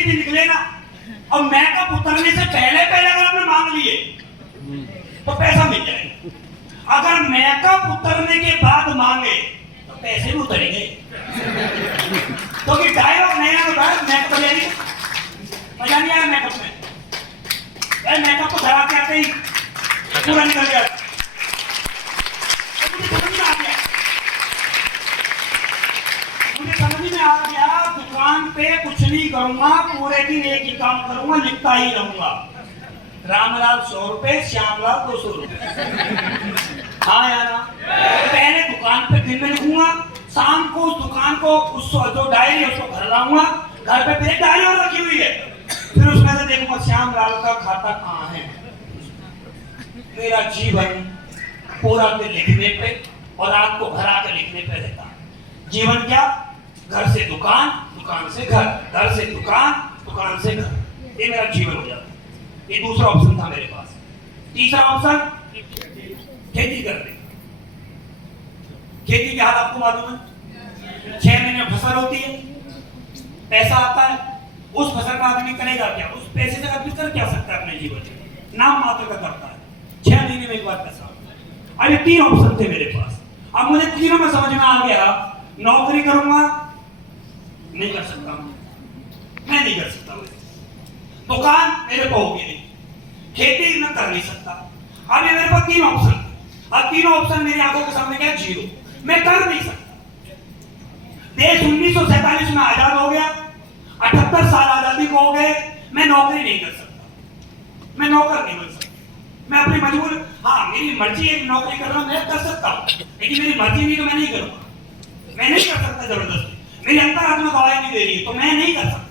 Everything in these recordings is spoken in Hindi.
की चीज निकले ना। और मेकअप उतरने से पहले पहले अगर आपने मांग लिए तो पैसा मिल जाएगा। अगर मेकअप उतरने के बाद मांगे तो पैसे भी उतरेंगे। क्योंकि डायलॉग नया होता है, मेकअप मजा नहीं आया मेकअप में। मेकअप को धरा के आते ही पूरा निकल गया। मुझे समझ में आ गया, दुकान पे कुछ नहीं करूंगा, पूरे दिन एक ही काम करूंगा, लिखता ही रहूंगा। रामलाल 100 रुपए, श्यामलाल 200 रुपए। हाँ यार, पहले दुकान पे दिन में लिखूंगा, शाम को उस दुकान को उस जो डायरी है उसको घर लाऊंगा। घर पे फिर डायरी और रखी हुई है, फिर उसमें से देखूंगा श्यामलाल का खाता कहाँ है। मेरा जीवन पूरा दिन लिखने पे और रात को घर आकर लिखने पे रहता। जीवन क्या? घर से दुकान, दुकान से घर, घर से दुकान, दुकान से घर। ये मेरा जीवन हो जाता। ये दूसरा ऑप्शन था मेरे पास। तीसरा ऑप्शन खेती करने। खेती की हालत आपको मालूम है, 6 महीने में फसल होती है, पैसा आता है। उस फसल का आदमी करेगा क्या? उस पैसे से आदमी कर क्या सकता है अपने जीवन में? नाम मात्र का करता है। 6 महीने में एक बार पैसा आता है। अब ये 3 ऑप्शन थे मेरे पास। अब मुझे तीनों में समझ में आ गया, नौकरी करूंगा नहीं कर सकता, मैं नहीं कर सकता। दुकान मेरे को होगी नहीं, खेती मैं कर नहीं सकता। अब ये मेरे पास 3 ऑप्शन। अब तीनों ऑप्शन मेरी आंखों के सामने क्या? जीरो। मैं कर नहीं सकता। देश 1947 में आजाद हो गया, 78 साल आजादी को हो गए, मैं नौकरी नहीं कर सकता, मैं नौकर नहीं बन सकता। मैं अपनी मजबूर, हाँ मेरी मर्जी है नौकरी करना, मैं कर सकता हूँ, लेकिन मेरी मर्जी नहीं तो मैं नहीं करूंगा। मैं नहीं कर सकता जबरदस्ती, मेरी अंतरात्मा गवाही नहीं दे रही है तो मैं नहीं कर सकता,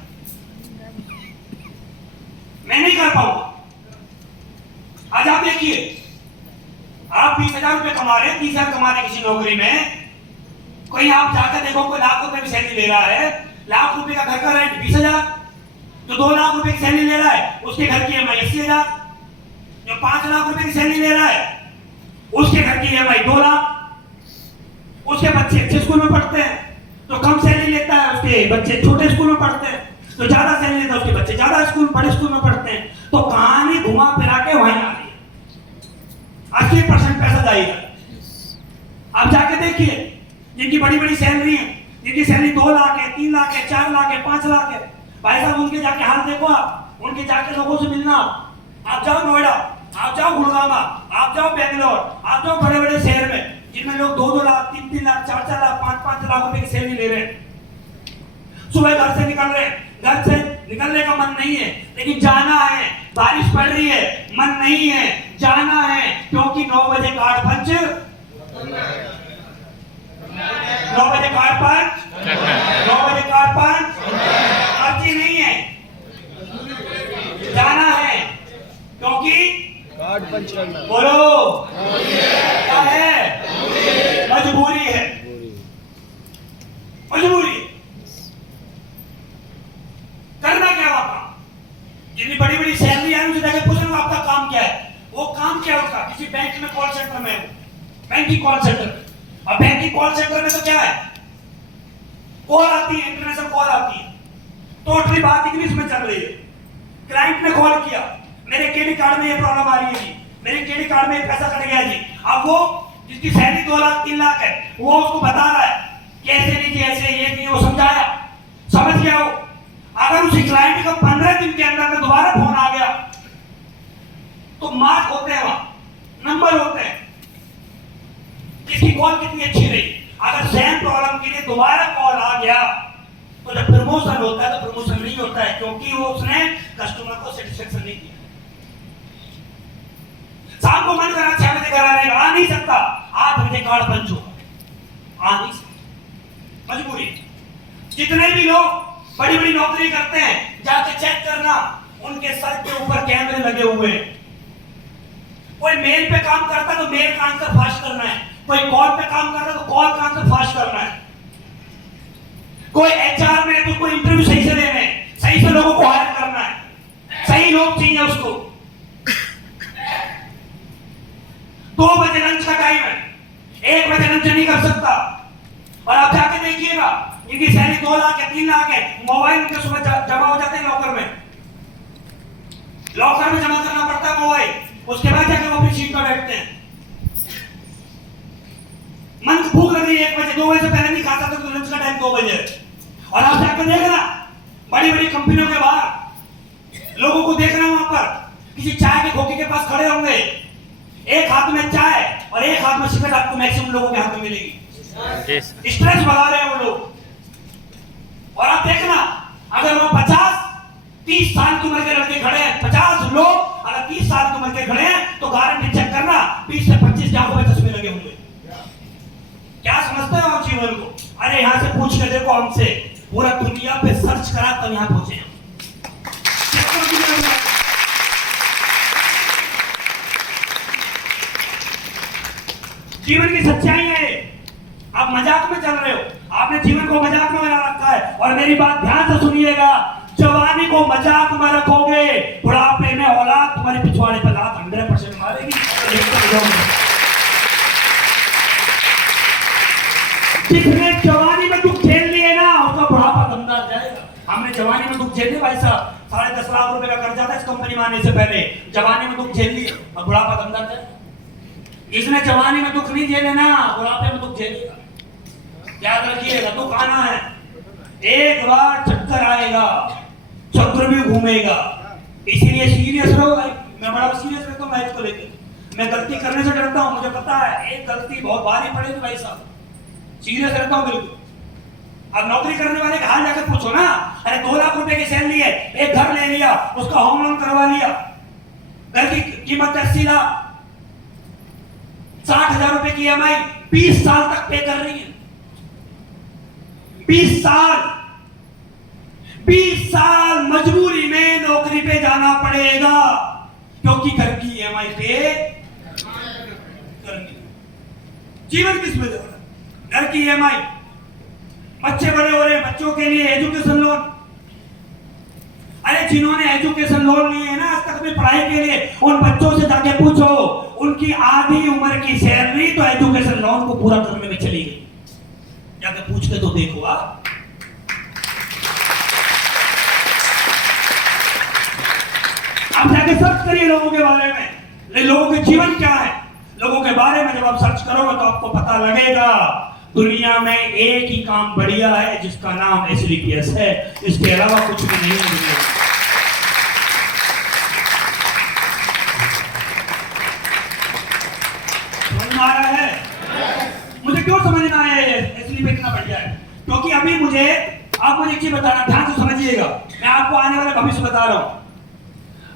मैं नहीं कर पाऊंगा। आज आप देखिए, आप 20,000 रुपए कमा रहे हैं, 30,000 कमा रहे किसी नौकरी में, कोई आप जाकर देखो कोई लाख रुपए की सैलरी ले रहा है, लाख रुपए का घर का रेंट 20,000, जो 2 लाख रुपए की सैलरी ले रहा है उसके घर की EMI 80,000, जो 5 लाख रुपए की सैलरी ले रहा है उसके घर की EMI 2 लाख, उसके बच्चे अच्छे स्कूल में पढ़ते हैं, तो कम सैलरी लेता है उसके बच्चे छोटे स्कूल में पढ़ते हैं, तो ज्यादा सैलरी लेता है उसके बच्चे ज्यादा स्कूल बड़े स्कूल में पढ़ते हैं। तो कहानी घुमा फिरा के वहीं आ रही है, 80% पैसा जाएगा। आप जाके देखिए, जिनकी बड़ी बड़ी सैलरी है, जिनकी सैलरी 2 लाख है, 3 लाख है, 4 लाख है, 5 लाख है, भाई साहब उनके जाके हाल देखो, आप उनके जाके लोगों से मिलना। आप जाओ नोएडा, आप जाओ गुड़गांव, आप जाओ बेंगलोर, आप जाओ बड़े बड़े शहर में जिनमें लोग 2-2 लाख, 3-3 लाख, 4-4 लाख, 5-5 लाख रुपए की सैलरी ले रहे हैं। सुबह घर से निकल रहे हैं, घर से निकलने का मन नहीं है लेकिन जाना है, बारिश पड़ रही है, मन नहीं है, जाना है, क्योंकि 9 बजे कार्ड पंच, 9 बजे कार्ड पंच, 9 बजे कार्ड पंच, अर्जी नहीं है, जाना है क्योंकि कार्ड पंच करना। बोलो क्या है? मजबूरी है, मजबूरी है। करना क्या आपका? जितनी बड़ी बड़ी सैलरी है उनसे जाके पूछना आपका काम क्या है, वो काम क्या होगा? किसी बैंक में कॉल सेंटर में, बैंकिंग कॉल सेंटर। और बैंकिंग कॉल सेंटर में तो क्या है, कॉल आती है, इंटरनेशनल कॉल आती है, टोटली बात इंग्लिश में चल रही है। क्लाइंट ने कॉल किया, मेरे क्रेडिट कार्ड में ये प्रॉब्लम आ रही है जी, मेरे क्रेडिट कार्ड में पैसा कट गया जी। अब वो जिसकी सैलरी 2 लाख 3 लाख है, वो उसको बता रहा है कैसे लीजिए, ऐसे ये नहीं, वो समझाया, समझ गया वो। अगर उसी क्लाइंट का 15 दिन के अंदर में दोबारा फोन आ गया तो मार्क होते हैं, वहां नंबर होते हैं, किसकी कॉल कितनी अच्छी रही। अगर सेम प्रॉब्लम के लिए दोबारा कॉल आ गया तो जब प्रमोशन होता है तो प्रमोशन नहीं होता है, क्योंकि वो उसने कस्टमर को सेटिस्फेक्शन नहीं दिया। शाम को मन करा 6 बजे घर आ नहीं सकता, 8 बजे कार्ड पंच होगा, आ नहीं सकता, मजबूरी। जितने भी लोग बड़ी बड़ी नौकरी करते हैं, जाके चेक करना, उनके सर के ऊपर कैमरे लगे हुए हैं। कोई मेल पे काम करता है तो मेल का आंसर फास्ट करना है, कोई कॉल पे काम कर रहा है तो कॉल का आंसर फास्ट करना है, कोई HR में तो कोई इंटरव्यू सही से देना है, सही से लोगों को हायर करना है, सही लोग चाहिए उसको। 2 बजे लंच का टाइम है, 1 बजे लंच नहीं कर सकता। और आप जाके देखिएगा, इनकी सैलरी 2 लाख है, 3 लाख है, मोबाइल उनके सुबह जमा हो जाते हैं लॉकर उसके बाद जाकर वो अपनी सीट पर बैठते हैं। मन को भूख लग रही है 1 बजे, 2 बजे से पहले नहीं खाता तो लंच का टाइम 2 बजे। और आप जाकर देखना बड़ी बड़ी कंपनियों के बाहर लोगों को देखना, वहां पर किसी चाय के खोखे के पास खड़े होंगे, एक हाथ में चाय और एक हाथ में सिगरेट आपको मैक्सिमम लोगों के हाथ में मिलेगी। स्ट्रेस बढ़ा रहे हैं वो लोग। और आप देखना अगर वो 50-30 साल की उम्र के लड़के खड़े हैं, 50 लोग अगर 30 साल की उम्र के खड़े हैं तो गारंटी चेक करना 20 से 25 आंखों में चश्मे लगे होंगे। क्या समझते हो आप जीवन को? अरे यहां से पूछ के देखो हमसे, पूरा दुनिया पे सर्च करा तब यहां पहुंचे हैं। जीवन की सच्चाई है। आप मजाक में चल रहे हो, आपने जीवन को मजाक में बना रखा है। और मेरी बात ध्यान से सुनिएगा, जवानी को मजाक में रखोगे, बुढ़ापे में औलाद तुम्हारे पिछवाड़े पर लात 100% मारेगी। जिसने जवानी में दुख झेल लिए ना उसका बुढ़ापा दमदार जाएगा। हमने जवानी में दुख झेल लिया भाई साहब, 10.5 लाख रुपए का कर्जा था इस कंपनी में आने से पहले, जवानी में दुख झेल लिया और बुढ़ापा दमदार जाएगा। इसने जवानी में दुख नहीं झेले ना बुढ़ापे में दुख झेलेगा। याद रखिएगा, दुख आना है, एक बार चक्कर आएगा, चक्र भी घूमेगा। इसीलिए सीरियस रहो। मैं बड़ा सीरियस रहता हूँ मैच को लेकर, मैं गलती करने से डरता हूँ। मुझे पता है एक गलती बहुत भारी पड़ेगी भाई साहब, सीरियस रहता हूँ बिल्कुल। अब नौकरी करने वाले का हाल जाकर पूछो ना, अरे 2 लाख रुपए की सैलरी है, एक घर ले लिया, उसका होम लोन करवा लिया, घर की कीमत 80 लाख, 60,000 रुपए की EMI 20 साल तक पे कर रही है। 20 साल मजबूरी में नौकरी पे जाना पड़ेगा क्योंकि घर की EMI पे करनी। जीवन किस में जा रहा है? घर की EMI, बच्चे बड़े हो रहे हैं, बच्चों के लिए एजुकेशन लोन। अरे जिन्होंने एजुकेशन लोन लिए हैं ना आज तक में पढ़ाई के लिए, उन बच्चों से जाके पूछो, उनकी आधी उम्र की सैलरी तो एजुकेशन लोन को पूरा करने में चली गई। जाके पूछ के तो देखो आप। आप जाके सर्च करिए लोगों के बारे में, लोगों के जीवन क्या है। लोगों के बारे में जब आप सर्च करोगे तो आपको पता लगेगा दुनिया में एक ही काम बढ़िया है जिसका नाम SDPS है, इसके अलावा कुछ भी नहीं है दुनिया में। समझ में आ रहा है? मुझे क्यों समझ में आया है SDPS इतना बढ़िया है? क्योंकि अभी आप मुझे एक चीज बताना, ध्यान से समझिएगा, मैं आपको आने वाले भविष्य बता रहा हूं।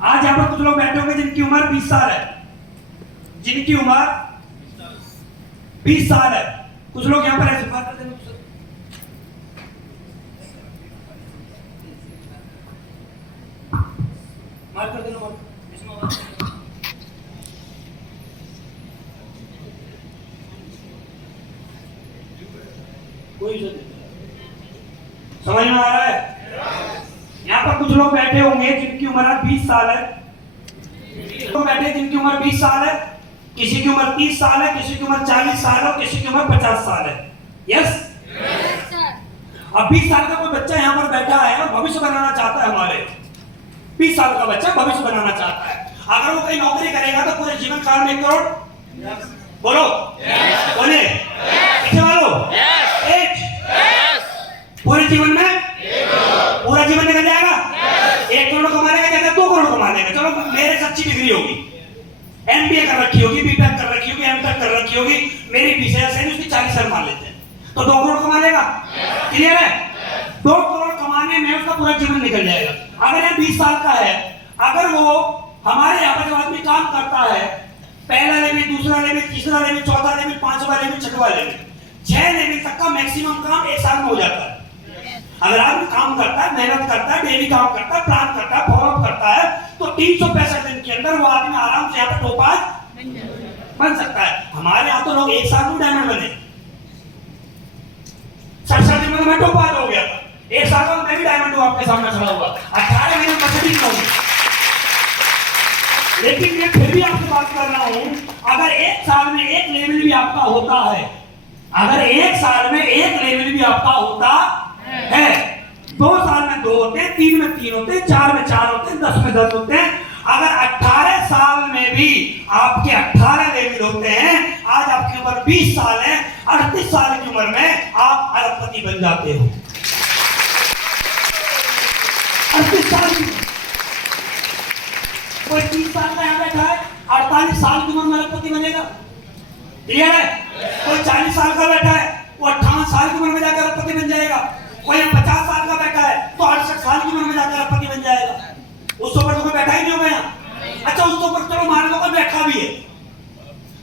आज यहाँ पर कुछ लोग बैठे होंगे जिनकी उम्र 20 साल है, जिनकी उम्र 20 साल है। कुछ लोग यहाँ पर ऐसे बात करते हैं, मार कर देना, कोई समझ में आ रहा है? यहाँ पर कुछ लोग बैठे होंगे जिनकी उम्र 20 साल है, लोग बैठे जिनकी उम्र 20 साल है, किसी की उम्र 30 साल है, किसी की उम्र 40 साल है, किसी की उम्र 50 साल है। यस अब 20 साल का कोई बच्चा यहाँ पर बैठा है और भविष्य बनाना चाहता है। हमारे 20 साल का बच्चा भविष्य बनाना चाहता है। अगर वो कहीं नौकरी करेगा तो पूरे जीवन काल में 1 करोड़, बोलो बोले पीछे वालों, पूरे जीवन में पूरा जीवन निकल जाएगा। 1 करोड़ कमा लेगा, क्या 2 करोड़ कमा लेगा। चलो मेरे से अच्छी डिग्री होगी, MBA कर रखी होगी, BTech कर रखी होगी, M.Tech कर रखी होगी, मेरी 20,000 से उसकी 40,000 मान लेते हैं तो 2 करोड़ कमा लेगा। क्लियर है? 2 करोड़ कमाने में उसका पूरा जीवन निकल जाएगा। अगर ये 20 साल का है, अगर वो हमारे यहाँ पर जो आदमी काम करता है, पहला लेवल, दूसरा लेवल, तीसरा लेवल, चौथा लेवल, 5वां लेवल, 6वां लेवल, 6 लेवल तक का मैक्सिमम काम 1 साल में हो जाता है। अगर आदमी काम करता है, मेहनत करता है, डेली काम करता है, प्लान करता है, फॉलो अप करता है तो 365 दिन के अंदर वो आदमी आराम से यहाँ पर टोपाज बन सकता है। हमारे यहाँ तो लोग 1 साल में डायमंड बने, 60 दिन में मैं टोपाज हो गया था। 1 साल में मैं भी डायमंड हूँ, आपके सामने खड़ा हुआ, 18 महीने मर्सिडीज में हूँ। लेकिन मैं फिर भी आपसे बात कर रहा हूँ, अगर 1 साल में 1 लेवल भी आपका होता है, अगर 1 साल में 1 लेवल भी आपका होता है, 2 साल में 2 होते हैं, 3 में 3 होते हैं, 4 में 4 होते हैं, 10 में 10 होते हैं। अगर 18 साल में में भी आपके 18 लेवल होते हैं। आज आपकी उम्र 20 साल है, 38 साल की उम्र में आप अरबपति बन जाते हो। 38 साल की कोई 30 साल का यहाँ बैठा है, 48 साल की उम्र में अरबपति बनेगा। क्लियर है? कोई 40 साल का बैठा है, वो 58 साल की उम्र में जाकर अरबपति बन जाएगा। कोई 50 साल का बैठा है तो 68 साल की उम्र में जाकर अरबपति बन जाएगा। उस ऊपर तो कोई बैठा ही नहीं होगा यहाँ। अच्छा, उस ऊपर चलो मान लो कोई बैठा भी है,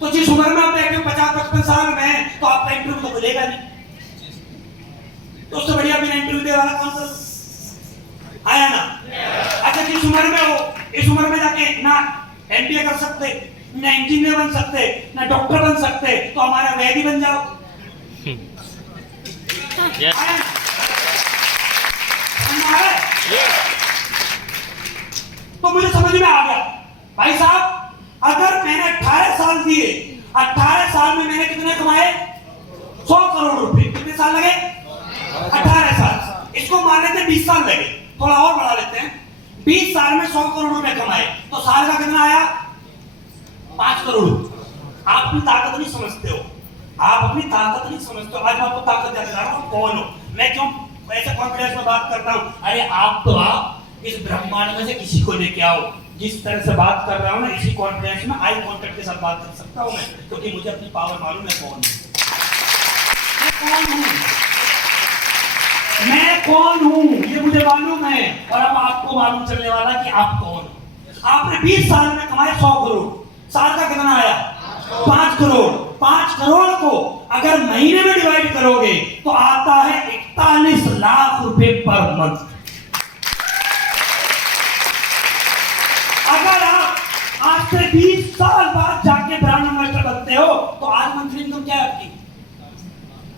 तो जिस उम्र में आप बैठे हो 50-55 साल में, तो आपका इंटरव्यू तो मिलेगा नहीं। तो उससे बढ़िया बिना इंटरव्यू दे वाला कौन सा आया ना। अच्छा, जिस उम्र में हो, इस उम्र में जाके ना एमबीए कर सकते, ना इंजीनियर बन सकते, ना डॉक्टर बन सकते, तो हमारा वैद्य बन जाओ। तो मुझे समझ में आ गया भाई साहब, अगर मैंने 18 साल दिए, 18 साल में मैंने कितने कमाए? 100 करोड़ रुपए। कितने साल लगे? 18 साल। इसको मान लेते 20 साल लगे, थोड़ा और बढ़ा लेते हैं। 20 साल में 100 करोड़ रुपए कमाए, तो साल का कितना आया? 5 करोड़। आप अपनी ताकत नहीं समझते हो, आप अपनी ताकत नहीं समझते हो। आज मैं आपको ताकत दिखा रहा हूं कौन हो। मैं क्यों ऐसे कॉन्फिडेंस में बात करता हूं? अरे आप तो आप इस ब्रह्मांड में से किसी को लेके आओ। जिस तरह से बात कर रहा हूं ना, इसी कॉन्फिडेंस में आई कांटेक्ट के साथ बात कर सकता हूं मैं, क्योंकि मुझे अपनी पावर मालूम है कौन हूं। मैं कौन हूं ये मुझे मालूम है, और अब आपको मालूम चलने वाला कि आप कौन हो। आपने 20 साल में कमाए 100 करोड़, साल का कितना आया? 5 करोड़। 5 करोड़ को अगर महीने में डिवाइड करोगे तो आता है 41 लाख रुपए पर मंथ। अगर आप आज से 20 साल बाद जाके ब्रांड एम्बेसडर बनते हो, तो आज मंथली इनकम क्या है आपकी?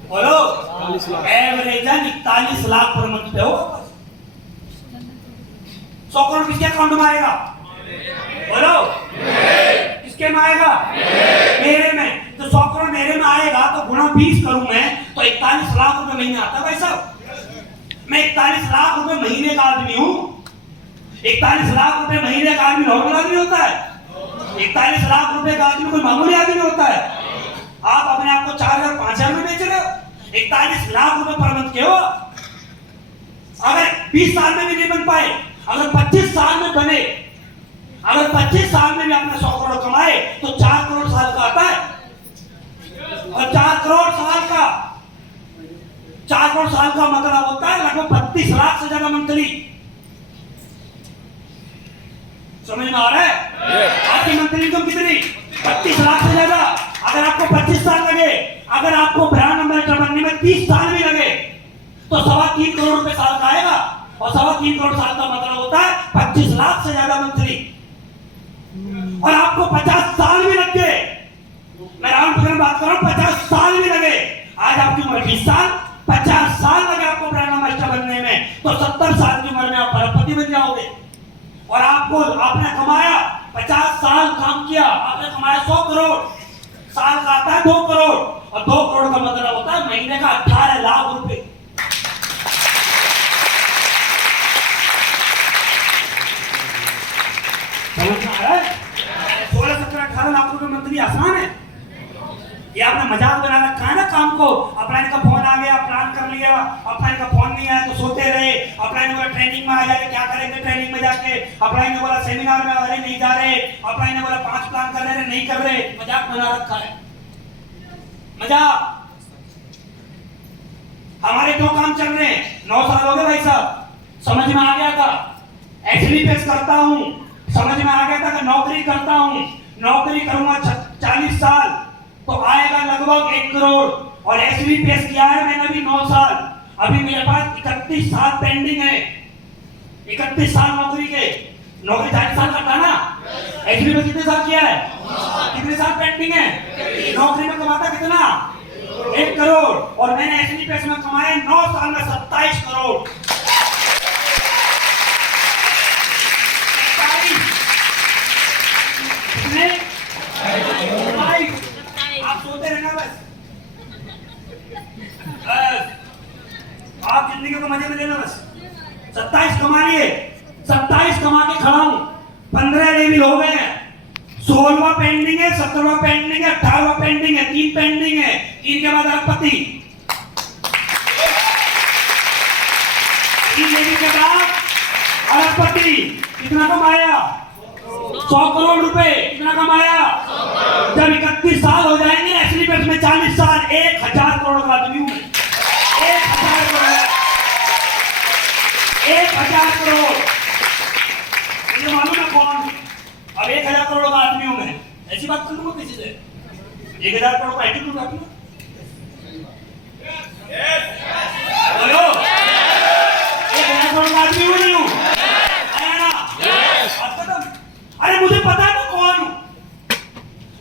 बोलो। 40 lakh. Average 41 lakh per month पे हो। 100 करोड़ किसके अकाउंट में आएगा? बोलो। किसके में आएगा? मेरे में। तो 100 करोड़ मेरे में आएगा तो गुणा 20 करूं मैं, तो 41 लाख रुपए महीने आता है भाई साहब। मैं 41 लाख रुपए महीने का आदमी हूं। 41 लाख रुपए महीने का आदमी नॉर्मल आदमी होता है? 41 लाख रुपए का आदमी कोई मामूली आदमी होता है? आप अपने आप को 4,000 5,000 में बेच रहे हो। 41 लाख रुपए पर मंथ के हो। अगर 20 साल में भी नहीं बन पाए, अगर 25 साल में बने, अगर 25 साल में भी आपने 100 करोड़ कमाए, तो 4 करोड़ साल का आता है। और 4 करोड़ साल का, 4 करोड़ साल का मतलब होता है लगभग 32 लाख से ज्यादा मंथली। समझ में आ रहा है? आपकी मंथली इनकम कितनी? 32 लाख से ज्यादा। अगर आपको 25 साल लगे, अगर आपको ब्रांड एम्बेसडर बनने में 30 साल भी लगे, तो 3.25 करोड़ रुपए साल का आएगा। और 3.25 करोड़ साल का मतलब होता है 25 लाख से ज्यादा मंथली। और आपको 50 साल भी लग गए, मैं राउंड फिगर बात कर रहा हूं, 50 साल भी लगे, आज आपकी उम्र 20 साल, 50 साल लगे आपको ब्रांड एम्बेसडर बनने में, तो 70 साल की उम्र में आप अरबपति बन जाओगे। और आपको, आपने कमाया 50 साल काम किया, आपने कमाया 100 करोड़, साल का आता है 2 करोड़, और 2 करोड़ का मतलब होता है महीने का 18 लाख रुपए। समझ में आ रहा है? 16, 17, 18 लाख रुपए मंथली आसान है। ये आपने मजाक बना रखा है ना काम को। अपना का फोन आ गया, प्लान कर लिया, अपना का फोन नहीं आया तो सोते रहे, अपना ने बोला ट्रेनिंग में आ जाके क्या करेंगे, ट्रेनिंग में जाके, अपना ने बोला सेमिनार में अरे नहीं जा रहे, अपना ने बोला 5 प्लान कर रहे नहीं कर रहे, मजाक बना रखा है, मजाक। हमारे क्यों काम चल रहे हैं? 9 साल हो गए भाई साहब, समझ में आ गया था, एक्चुअली पेश करता हूं, समझ में आ गया था कि नौकरी करता हूं, नौकरी करूंगा 40 साल तो आएगा लगभग 1 करोड़। और एसवी पेश किया है मैंने अभी 9 साल, अभी मेरे पास 31 साल पेंडिंग है। 31 साल नौकरी के, नौकरी 40 साल का था ना, एसवी में कितने साल किया है? कितने साल पेंडिंग है? नौकरी में कमाता कितना? 1 करोड़। और मैंने एसवी पेश में कमाए 9 साल में 27 करोड़। आप सोते रहना बस, आप जिंदगी को मजे में लेना बस। 27 कमा लिए, 27 कमा के खड़ा हूं, 15 लेवल हो गए हैं, 16वां पेंडिंग है, 17वां पेंडिंग है, 18वां पेंडिंग है, 3 पेंडिंग है। 3 के बाद अरबपति, 3 लेने के बाद अरबपति। कितना कमाया? 100 करोड़ रुपए। कितना कमाया? जब 31 साल हो जाएंगे असली में, उसमें 40 साल, 1000 करोड़ का आदमी हूं। 1000 करोड़, 1000 करोड़। मुझे मालूम है कौन? अब 1000 करोड़ का आदमी हूं मैं। ऐसी बात कर लूंगा किसी से? 1000 करोड़ का एटीट्यूड रख लो। बोलो, 1000 करोड़ का आदमी हूं नहीं हूं? आया ना? बात खत्म। अरे मुझे पता है मैं कौन हूं।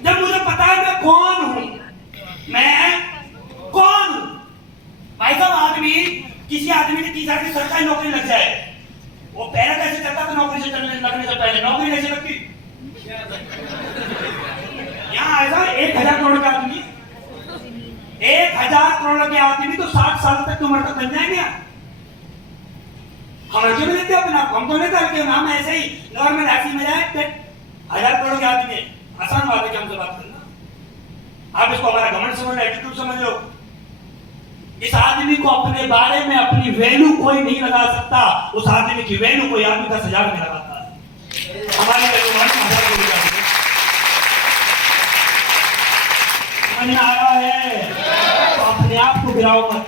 जब मुझे पता है मैं कौन हूं, मैं कौन हूं। भाई साहब, आदमी, किसी आदमी की 30 साल की सरकारी नौकरी लग जाए, वो पहले कैसे करता था? नौकरी से लगने से पहले नौकरी कैसे लगती? यहाँ ऐसा 1000 करोड़ का आदमी, 1000 करोड़ के आदमी तो 60 साल तक उम्र तक बन जाएंगे। हम क्यों नहीं देते अपना? हम तो नहीं करते नाम ऐसे ही गवर्नमेंट ऐसी में जाए 1000 करोड़ के आदमी। आसान बात है कि हमसे बात करना। आप इसको हमारा घमंड समझ लो, एटीट्यूड समझ लो। इस आदमी को अपने बारे में अपनी वैल्यू कोई नहीं लगा सकता। उस आदमी की वैल्यू कोई आदमी 10,000 में लगाता है। हमारी वैल्यू 1000 को लगाती है। समझ में आया है? तो अपने आप को गिराओ मत,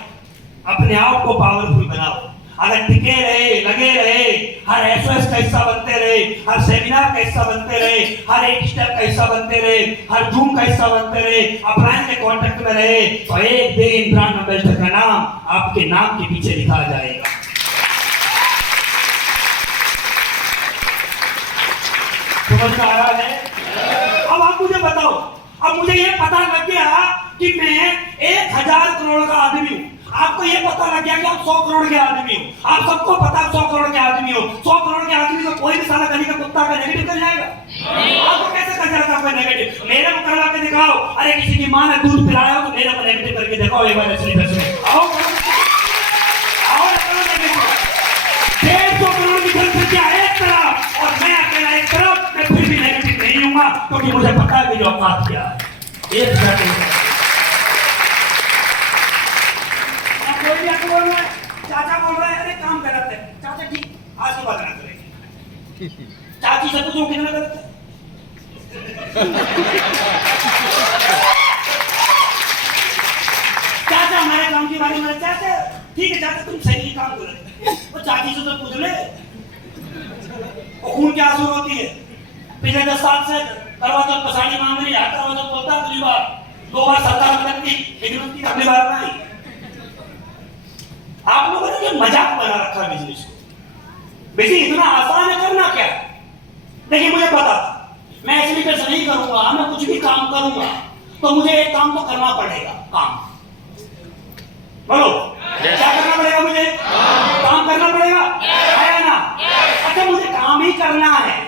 अपने आप को पावरफुल बनाओ। अगर टिके रहे, लगे रहे, हर एसओएस का हिस्सा बनते रहे, हर सेमिनार का हिस्सा बनते रहे, हर एक स्टेप का हिस्सा बनते रहे, हर जूम का हिस्सा बनते रहे, अपलाइन के कांटेक्ट में रहे, तो एक दिन ब्रांड एम्बेसडर का नाम आपके नाम के पीछे लिखा जाएगा। समझ में आ रहा है? अब आप मुझे बताओ, अब मुझे ये पता लग गया कि मैं 1000 करोड़ का आदमी हूं। आपको ये पता लग गया कि आप 100 करोड़ के आदमी हो। आप सबको पता है 100 करोड़ के आदमी हो। 100 करोड़ के आदमी को कोई भी साला गली का कुत्ता का नेगेटिव कर जाएगा? आपको कैसे कर जाता है नेगेटिव? मेरे को करवा के दिखाओ। अरे किसी की मां ने दूध पिलाया हो तो मेरे को नेगेटिव करके दिखाओ एक बार असली में। आओ आओ, नेगेटिव। 150 करोड़ की जनसंख्या एक तरफ और मैं अकेला एक तरफ, मैं फिर भी नेगेटिव नहीं हूंगा, क्योंकि मुझे पता है मेरी औकात क्या है। एक बोल रहा है, चाचा बोल रहा है, अरे काम गलत है। चाचा ठीक, आज की बात ना करेंगे। चाची से पूछो कितना गलत है। चाचा हमारे काम के बारे में, चाचा ठीक है चाचा तुम सही काम कर रहे हो, वो चाची से तो पूछ ले। खून क्या आंसू होती है? पिछले 10 साल से करवा चौथ पसाड़ी मांग रही है, करवा चौथ बोलता अगली बार 2 बार सरकार बदलती, लेकिन अगली बार नहीं। आप लोगों ने जो मजाक बना रखा है बिजनेस को, बेसिक इतना आसान है करना क्या? देखिए मुझे पता मैं एक्सीलेटर से नहीं करूंगा, मैं कुछ भी काम करूंगा तो मुझे एक काम तो करना पड़ेगा। काम बोलो, क्या करना पड़ेगा? मुझे काम करना पड़ेगा, है ना? अच्छा मुझे काम ही करना है,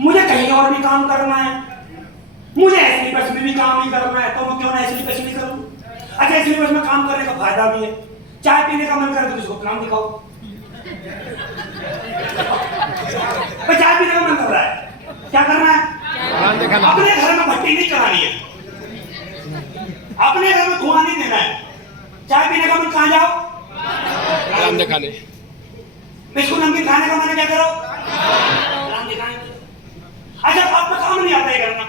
मुझे कहीं और भी काम करना है, मुझे एक्सीलेटर में भी काम ही करना है, तो मैं क्यों ना एक्सीलेटर में करूं? अच्छा एक्सीलेटर में काम करने का फायदा भी है। चाय पीने का मन करे तो किसी को काम दिखाओ। चाय पीने का मन कर रहा है, क्या करना है? अपने घर में भट्टी नहीं चलानी है, अपने घर में धुआं नहीं देना है। चाय पीने का मन कहां जाओ? राम दिखाने। बिस्कुट नमकीन खाने का मन क्या करो? राम दिखाने। अच्छा आपका काम नहीं आता है करना,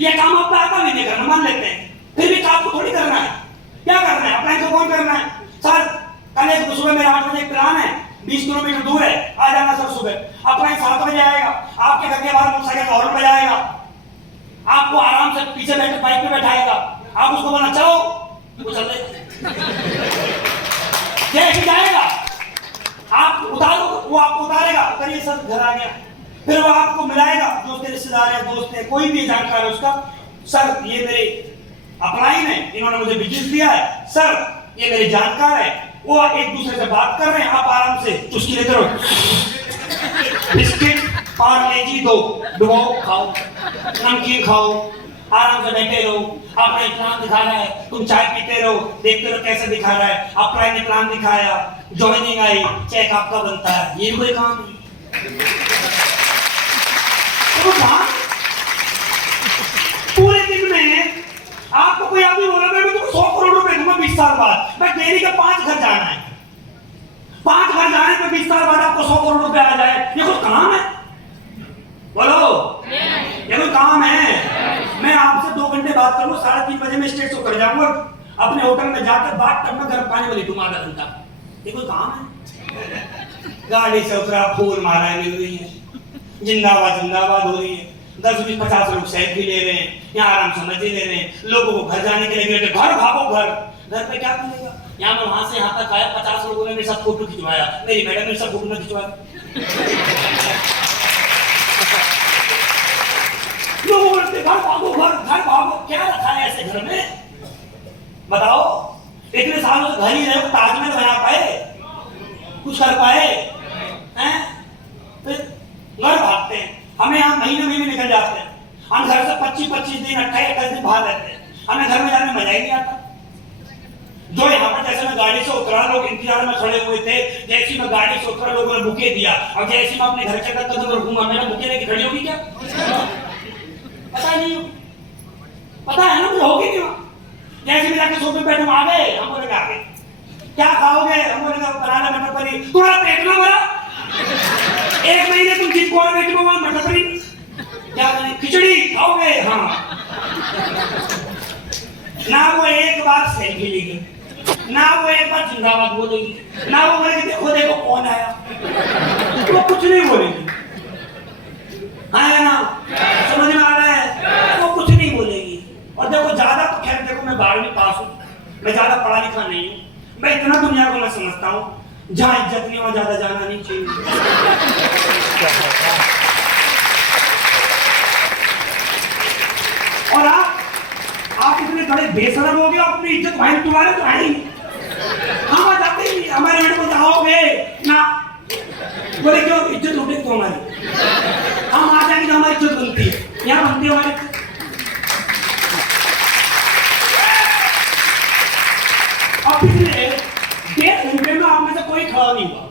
ये काम आपका आता भी नहीं करना, मान लेते हैं, फिर भी काम को थोड़ी करना है। क्या करना है? अपना को कौन करना है? सर कल एक सुबह मेरा 8 बजे प्लान है, 20 किलोमीटर दूर है, आ जाना सर सुबह। अपना 7 बजे आएगा, आपके घर के बाहर मोटरसाइकिल का हॉर्न बजाएगा, आपको आराम से पीछे बैठे बाइक पे बैठाएगा, आप उसको बोलना चलो, वो चल देगा। जैसे जाएगा आप उतारो, वो आपको उतारेगा, करिए सर घर आ गया। फिर वो आपको मिलाएगा, जो उसके रिश्तेदार है, दोस्त है, कोई भी जानकार है उसका, सर ये मेरे अपलाइन है, इन्होंने मुझे बिजनेस दिया है, सर ये मेरे जानकार है, वो एक दूसरे से बात कर रहे हैं, आप आराम से चुस्की लेते रहो, बिस्किट पार्ले-जी दो, डुबाओ खाओ, नमकीन खाओ, आराम से बैठे रहो। आपने प्लान दिखा रहा है, तुम चाय पीते रहो, देखते रहो कैसे दिखा रहा है। अपलाइन ने प्लान दिखाया, ज्वाइनिंग आई, चेक आपका बनता है, ये भी कोई काम नहीं। तो काम पूरे दिन में आपको कोई आदमी बोला मैं तुमको 100 करोड़ रुपए दूंगा 20 साल बाद, मैं डेली का 5 घर जाना है, 5 घर जाने पे 20 साल बाद आपको 100 करोड़ रुपए आ जाए, ये कोई काम है? बोलो, ये कोई काम है? मैं आपसे 2 घंटे बात करूंगा, 3:30 बजे मैं स्टेज से उतर जाऊंगा, अपने होटल में जाकर बात टब में गर्म पानी वाली दूंगा आधा घंटा, ये कोई काम है? गाड़ी से उतरा, फूल माला मिल रही है, जिंदाबाद जिंदाबाद हो रही है, 10-20-50 लोग सेल्फी ले रहे हैं, यहाँ आराम से मजे ले रहे हैं, लोगों को घर जाने के लिए घर भागो, घर पे क्या मिलेगा? यहाँ मैं वहां से यहाँ तक आया, 50 लोगों ने मेरे साथ फोटो खिंचवाया, मेरी मैडम मेरे साथ फोटो न खिंचवाया, लोगों ने घर भागो, क्या रखा है ऐसे घर में? बताओ, इतने सालों से घर ही रहे, ताजमहल बना पाए, कुछ कर पाए हैं? फिर घर भागते हैं, हमें यहाँ महीने निकल जाते हैं, हम घर से 25-25 दिन 28 दिन बाहर रहते हैं, हमें घर में जाने में मजा ही नहीं आता। जो यहाँ पर जैसे मैं गाड़ी से उतरा, लोग इंतजार में खड़े हुए थे, जैसे मैं गाड़ी से उतरा लोगों ने बुके दिया, और जैसे मैं अपने घर के कदम पर घूमा, मेरा बुके लेके खड़ी होगी क्या? पता नहीं, पता है ना मुझे होगी नहीं। जैसे मैं जाके सोफे पे बैठे आ गए, हम बोले आ गए, क्या खाओगे? हम बोले बनाना मटर पनीर। तुम्हारा पेट ना भरा? 1 महीने तुम जिस कोने में बैठे हो मटर पनीर क्या बने? खिचड़ी खाओगे? हाँ ना, वो एक बार सेल्फी लेगी, ना वो एक बार जिंदाबाद बोलेगी, ना वो बोलेगी देखो देखो कौन आया, वो कुछ नहीं बोलेगी। हाँ ना, समझ में आ रहा है? वो कुछ नहीं बोलेगी। और देखो ज्यादा तो खैर देखो मैं 12वीं पास हूँ, मैं ज्यादा पढ़ा लिखा नहीं हूँ, मैं इतना दुनिया को मैं समझता हूँ, जहाँ इज्जत नहीं वहाँ ज्यादा जाना नहीं चाहिए। और आप इतने बड़े बेशरम हो गए, अपनी इज्जत भाई तुम्हारे तो है ही। हम आ जाते ही हमारे बेटे को जाओगे ना, बोले क्यों इज्जत उठेगी तो हमारी, हम आ जाएंगे तो हमारी इज्जत बनती है, यहाँ बनती है हमारी। अब पिछले 1.5 घंटे में आप में से कोई खड़ा नहीं हुआ,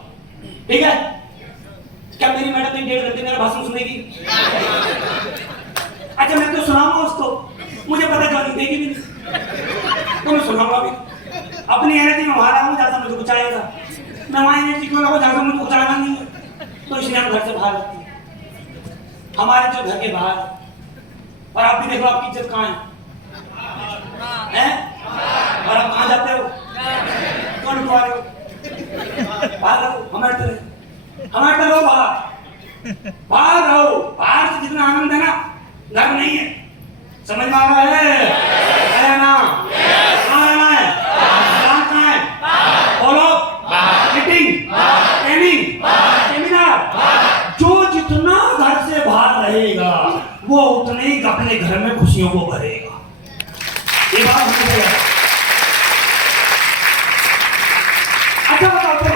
ठीक है? क्या मेरी मैडम ने 1.5 घंटे मेरा भाषण सुनेगी? अच्छा मैं तो सुनाऊंगा उसको, मुझे पता जवानी देगी भी नहीं, तो मैं सुनाऊंगा भी। अपनी एनर्जी में वहां आऊंगा जहां मुझे कुछ आएगा, मैं वहां एनर्जी क्यों लगाऊं जहां मुझे कुछ आना नहीं है, तो इसलिए हम घर से बाहर रहते हैं, हमारे जो घर के बाहर। और आप भी देखो आपकी इज्जत कहाँ है? और आप कहाँ जाते हो? कौन उठवा रहे हो? बाहर रहो, हमारे तरह रहो, बाहर रहो, बाहर से जितना आनंद है ना घर नहीं है। समझ में आ रहा है ना? कहाँ रहना है? कहाँ है? बोलो, मीटिंग, ट्रेनिंग, सेमिनार, जो जितना घर से बाहर रहेगा वो उतने ही अपने घर में खुशियों को भरेगा। ये बात मुझे है। अच्छा बताओ तो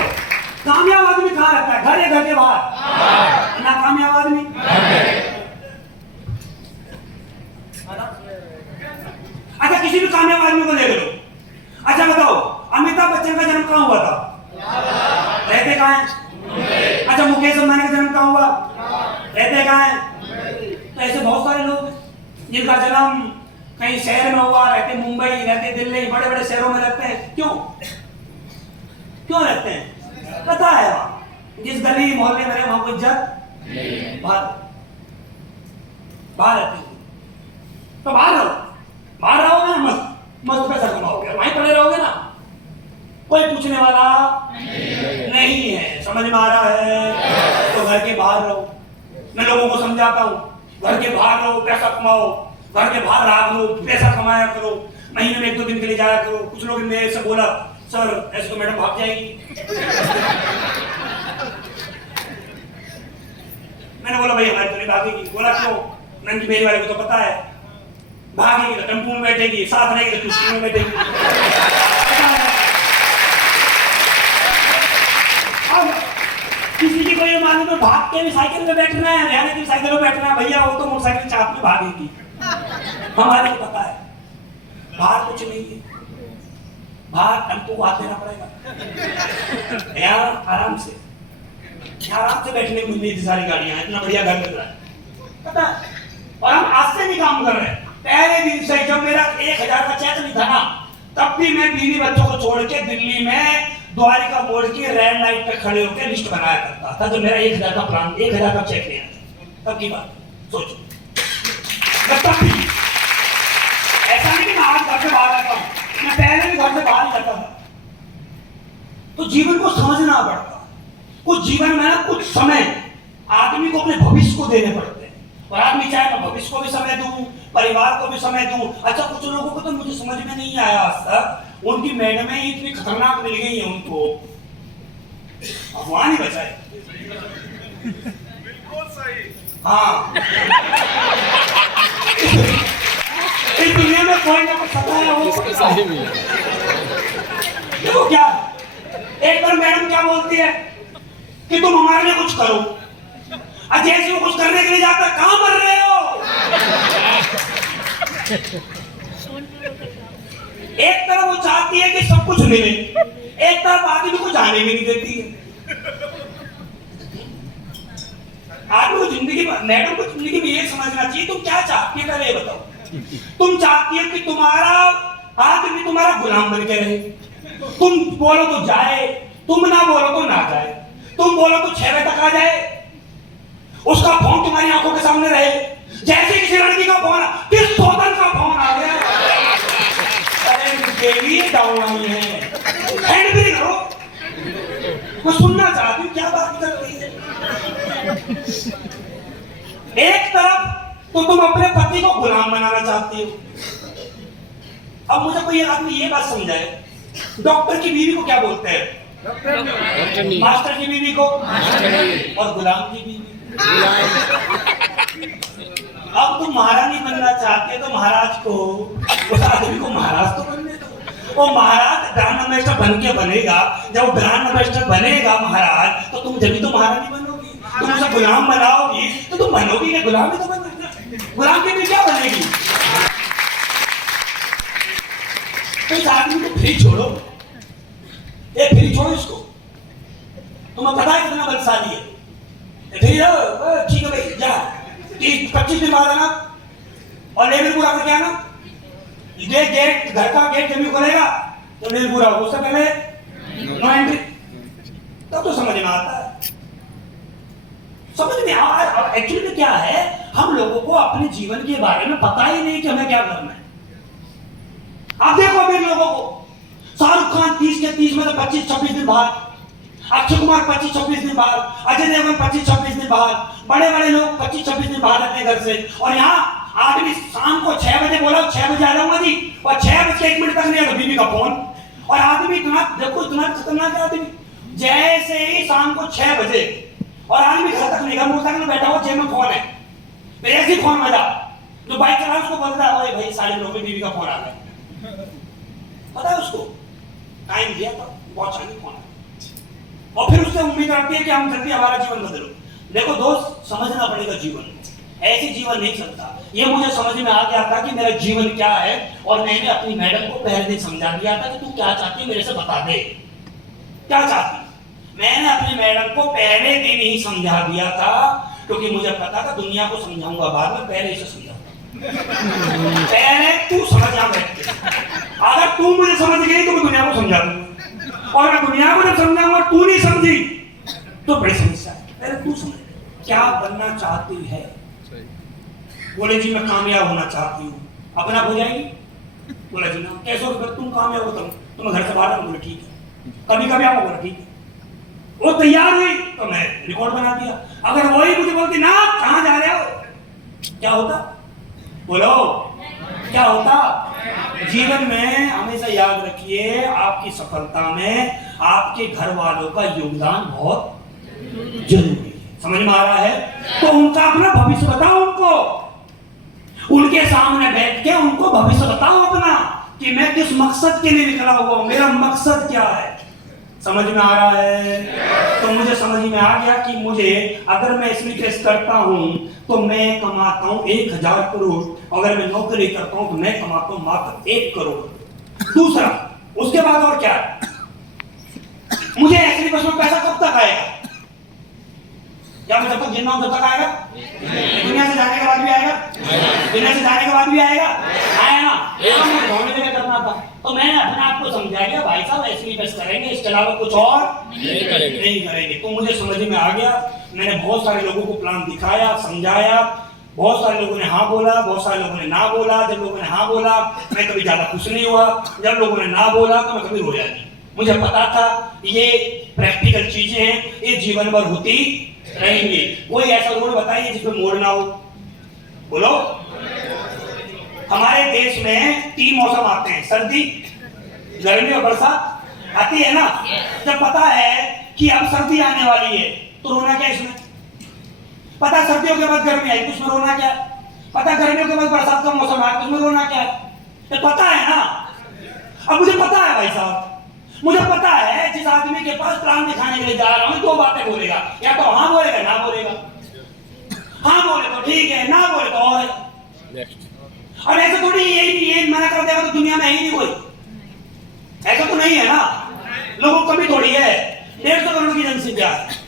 कामयाब आदमी कहाँ रहता है? घर या घर के बाहर? ना कामयाब आदमी अच्छा किसी भी कामयाब आदमी को देख लो। अच्छा बताओ अमिताभ बच्चन का जन्म कहाँ हुआ था? रहते कहाँ हैं? अच्छा मुकेश अंबानी का जन्म कहाँ हुआ? रहते कहाँ हैं? तो ऐसे बहुत सारे लोग जिनका जन्म कहीं शहर में हुआ, रहते मुंबई, रहते दिल्ली, बड़े बड़े शहरों में रहते हैं। क्यों रहते हैं? पता है वहां जिस गली मोहल्ले में रहे वहां कोई इज्जत बाहर रहते हैं। तो बाहर रहोगे ना, मस्त पैसा कमाओगे, वहीं पड़े रहोगे ना, कोई पूछने वाला नहीं है। समझ में आ रहा है? तो घर के बाहर रहो। मैं लोगों को समझाता हूँ घर के बाहर रहो, पैसा कमाओ, घर के बाहर रहा करो, पैसा कमाया करो, महीने में 1-2 दिन के लिए जाया करो। कुछ लोग मेरे से बोला सर ऐसे तो मैडम भाग जाएगी। मैंने बोला भाई हमारी तो नहीं भागेगी। बोला क्यों? नंदी मेरी वाले को तो पता है, भागेगी तो टेम्पो में बैठेगी, साथ रहेगी तो कुर्सी में बैठेगी। किसी की कोई मालूम है भाग के भी साइकिल में बैठना है, रहने की साइकिल में बैठना है, भैया वो तो मोटरसाइकिल चाप में भागेगी। हमारे को पता है बाहर कुछ नहीं है, बाहर टेम्पो को हाथ देना पड़ेगा। यहाँ आराम से बैठने को मिल रही थी सारी गाड़ियां, इतना बढ़िया घर मिल रहा है, पता है? और हम आज से भी काम कर रहे हैं। पहले दिन से जब मेरा 1000 का चेक नहीं था ना, तब भी मैं बीवी बच्चों को छोड़ के दिल्ली में द्वारिका मोड़ के रेड लाइट पे खड़े होकर लिस्ट बनाया करता था। तो मेरा 1000 का प्लान, 1000 का चेक लेना था। तब की बात सोचो। तब भी ऐसा नहीं कि मैं आज घर से बाहर आता हूँ, मैं पहले भी घर से बाहर जाता था। तो जीवन को समझना पड़ता। कुछ जीवन में ना कुछ समय आदमी को अपने भविष्य को देने पड़ते हैं। और आदमी चाहे मैं भविष्य को भी समय दूं, परिवार को भी समय दूं। अच्छा, कुछ लोगों को तो मुझे समझ में नहीं आया आज तक, उनकी मैडमें इतनी खतरनाक मिल गई है उनको, भगवान ही बचाए। बिल्कुल सही। हाँ, इस दुनिया में कोई ना कोई सदा है वो। सही भी देखो क्या एक बार मैडम क्या बोलती है कि तुम हमारे लिए कुछ करो। जैसे वो कुछ करने के लिए जाता, कहां मर रहे हो। एक तरफ वो चाहती है कि सब कुछ मिले, एक तरफ आदमी को जाने भी नहीं देती है। आदमी को जिंदगी में, मैडम को जिंदगी में ये समझना चाहिए तुम क्या चाहती है, पहले ये बताओ। तुम चाहती है कि तुम्हारा आदमी तुम्हारा गुलाम बन के रहे, तुम बोलो तो जाए, तुम ना बोलो तो ना जाए, तुम बोलो तो 6 बजे तक आ जाए, उसका फोन तुम्हारी आंखों के सामने रहे। जैसे किसी लड़की का फोन, किस सोतन का फोन आ गया, अरे बेबी डाउन आई है, हैंड भी करो। मैं सुनना चाहती हूँ क्या बात कर रही है। एक तरफ तो तुम अपने पति को गुलाम बनाना चाहती हो। अब मुझे कोई आदमी ये बात समझाए, डॉक्टर की बीवी को क्या बोलते हैं? डॉक्टरनी। मास्टर की बीवी को और गुलाम की बीवी। अब तुम महारानी बनना चाहते हो तो महाराज को, उस आदमी को महाराज तो बनने दो। वो महाराज ग्रांड मास्टर बन के बनेगा। जब वो ग्रांड मास्टर बनेगा महाराज, तो तुम जब तो महारानी बनोगी। तुम उसे गुलाम बनाओगी तो तुम बनोगी क्या? गुलाम ही तो बनोगी। गुलाम की भी क्या बनेगी? तो इस आदमी को फ्री छोड़ो, ये फ्री छोड़ो इसको। तुम्हें पता है कितना बलशाली है। ठीक है भाई, जा 25 दिन बाद आना और लेबर पूरा करके आना। गेट घर का गेट जब भी खोलेगा तो लेबर पूरा, उससे पहले नो एंट्री। तब तो समझ में आता है। समझ में एक्चुअली में क्या है, हम लोगों को अपने जीवन के बारे में पता ही नहीं कि हमें क्या करना है। आप देखो अमीर लोगों को, शाहरुख खान 30 के 30 में तो 25-26 दिन बाहर, अक्षय कुमार 25-26 दिन बाहर, अजय देवगन 25-26 दिन बाहर, बड़े बड़े लोग 25-26 दिन बाहर रहते हैं घर से। और यहाँ आदमी शाम को 6 बजे बोला 6 बजे आ जाऊंगा जी, और 6 बजे 1 मिनट तक नहीं आया बीवी का फोन। और आदमी इतना, देखो इतना खतरनाक आदमी, जैसे ही शाम को 6 बजे और आदमी घर तक नहीं, मोटरसाइकिल में बैठा हुआ, जेब में फोन है, तो ऐसी फोन बजा, जो बाइक चला उसको बोलता है भाई 9:30 बीवी का फोन आ गया। पता है उसको टाइम दिया था, बहुत चांदी फोन है। और फिर उससे उम्मीद रखती है कि हम जल्दी हमारा जीवन बदलो। देखो दोस्त, समझना पड़ेगा जीवन, ऐसे जीवन नहीं चलता। ये मुझे समझ में आ गया था कि मेरा जीवन क्या है, और मैंने अपनी मैडम को पहले दिन समझा दिया था कि तू क्या चाहती है मेरे से बता दे, क्या चाहती। मैंने अपनी मैडम को पहले दिन ही समझा दिया था, क्योंकि मुझे पता था दुनिया को समझाऊंगा बाद में, पहले इसे समझाऊंगा। पहले तू समझ आ बैठ के, अगर तू मुझे समझ गई तो मैं दुनिया को समझा दूंगा, और मैं दुनिया को जब समझाऊंगा तू नहीं समझी तो बड़ी समस्या है। पहले तू समझ क्या बनना चाहती है। बोले जी मैं कामयाब होना चाहती हूँ। अपना हो जाएगी? बोला जी ना। कैसे हो? तुम कामयाब हो तो मैं घर से बाहर आऊँ। बोले ठीक है। कभी कभी आओ? बोला ठीक है। वो तैयार हुई तो मैं रिकॉर्ड बना दिया। अगर वही मुझे बोलती ना कहाँ जा रहे हो, क्या होता? बोलो क्या होता? जीवन में हमेशा याद रखिए, आपकी सफलता में आपके घर वालों का योगदान बहुत जरूरी है। समझ में आ रहा है? तो उनका अपना भविष्य बताओ, उनके सामने बैठ के उनको भविष्य बताओ अपना, कि मैं किस मकसद के लिए निकला हुआ हूं, मेरा मकसद क्या है। समझ में आ रहा है? तो मुझे समझ में आ गया कि मुझे, अगर मैं इसमें केस करता हूं तो मैं कमाता हूं 1000 करोड़, अगर मैं नौकरी करता हूं तो मैं कमाता हूं मात्र 1 करोड़। दूसरा, उसके बाद और क्या है? मुझे ऐसे बस में पैसा कब तक आएगा? क्या मैं जब तक जिंदा हूं तब तक आएगा? दुनिया से जाने के बाद भी आएगा? दुनिया से जाने के बाद भी आएगा? आया ना? तो मुझे भौमिक में करना था, तो मैंने अपने आप को समझा दिया भाई साहब ऐसे ही बस करेंगे, इसके अलावा कुछ और नहीं करेंगे। तो मुझे समझ में आ गया, मैंने बहुत सारे लोगों को प्लान दिखाया, समझाया, बहुत सारे लोगों ने हाँ बोला, बहुत सारे लोगों ने ना बोला। जब लोगों ने हाँ बोला मैं कभी ज्यादा खुश नहीं हुआ, जब लोगों ने ना बोला तो मैं कभी रोया नहीं। मुझे पता था ये प्रैक्टिकल चीजें हैं, ये जीवन भर होती रहेंगी। कोई ऐसा रोड बताइए जिसमें मोड़ ना हो, बोलो। हमारे देश में 3 मौसम आते हैं, सर्दी, गर्मी और बरसात आती है ना। जब पता है कि अब सर्दी आने वाली है तो रोना क्या इसमें? पता सर्दियों के बाद गर्मी आई तो उसमें रोना क्या? पता गर्मियों के बाद बरसात का मौसम आया तो उसमें रोना क्या? तो पता है ना। अब मुझे पता है भाई साहब, मुझे पता है जिस आदमी के पास प्लान दिखाने के लिए जा रहा हूं 2 बातें बोलेगा, या तो हाँ बोलेगा ना बोलेगा। हाँ बोले तो ठीक है, ना बोले तो और है। और ऐसा थोड़ी ये मना कर देगा तो दुनिया में है ही नहीं कोई, ऐसा तो नहीं है ना। लोगों को कमी थोड़ी है, 150 करोड़ की जनसंख्या है।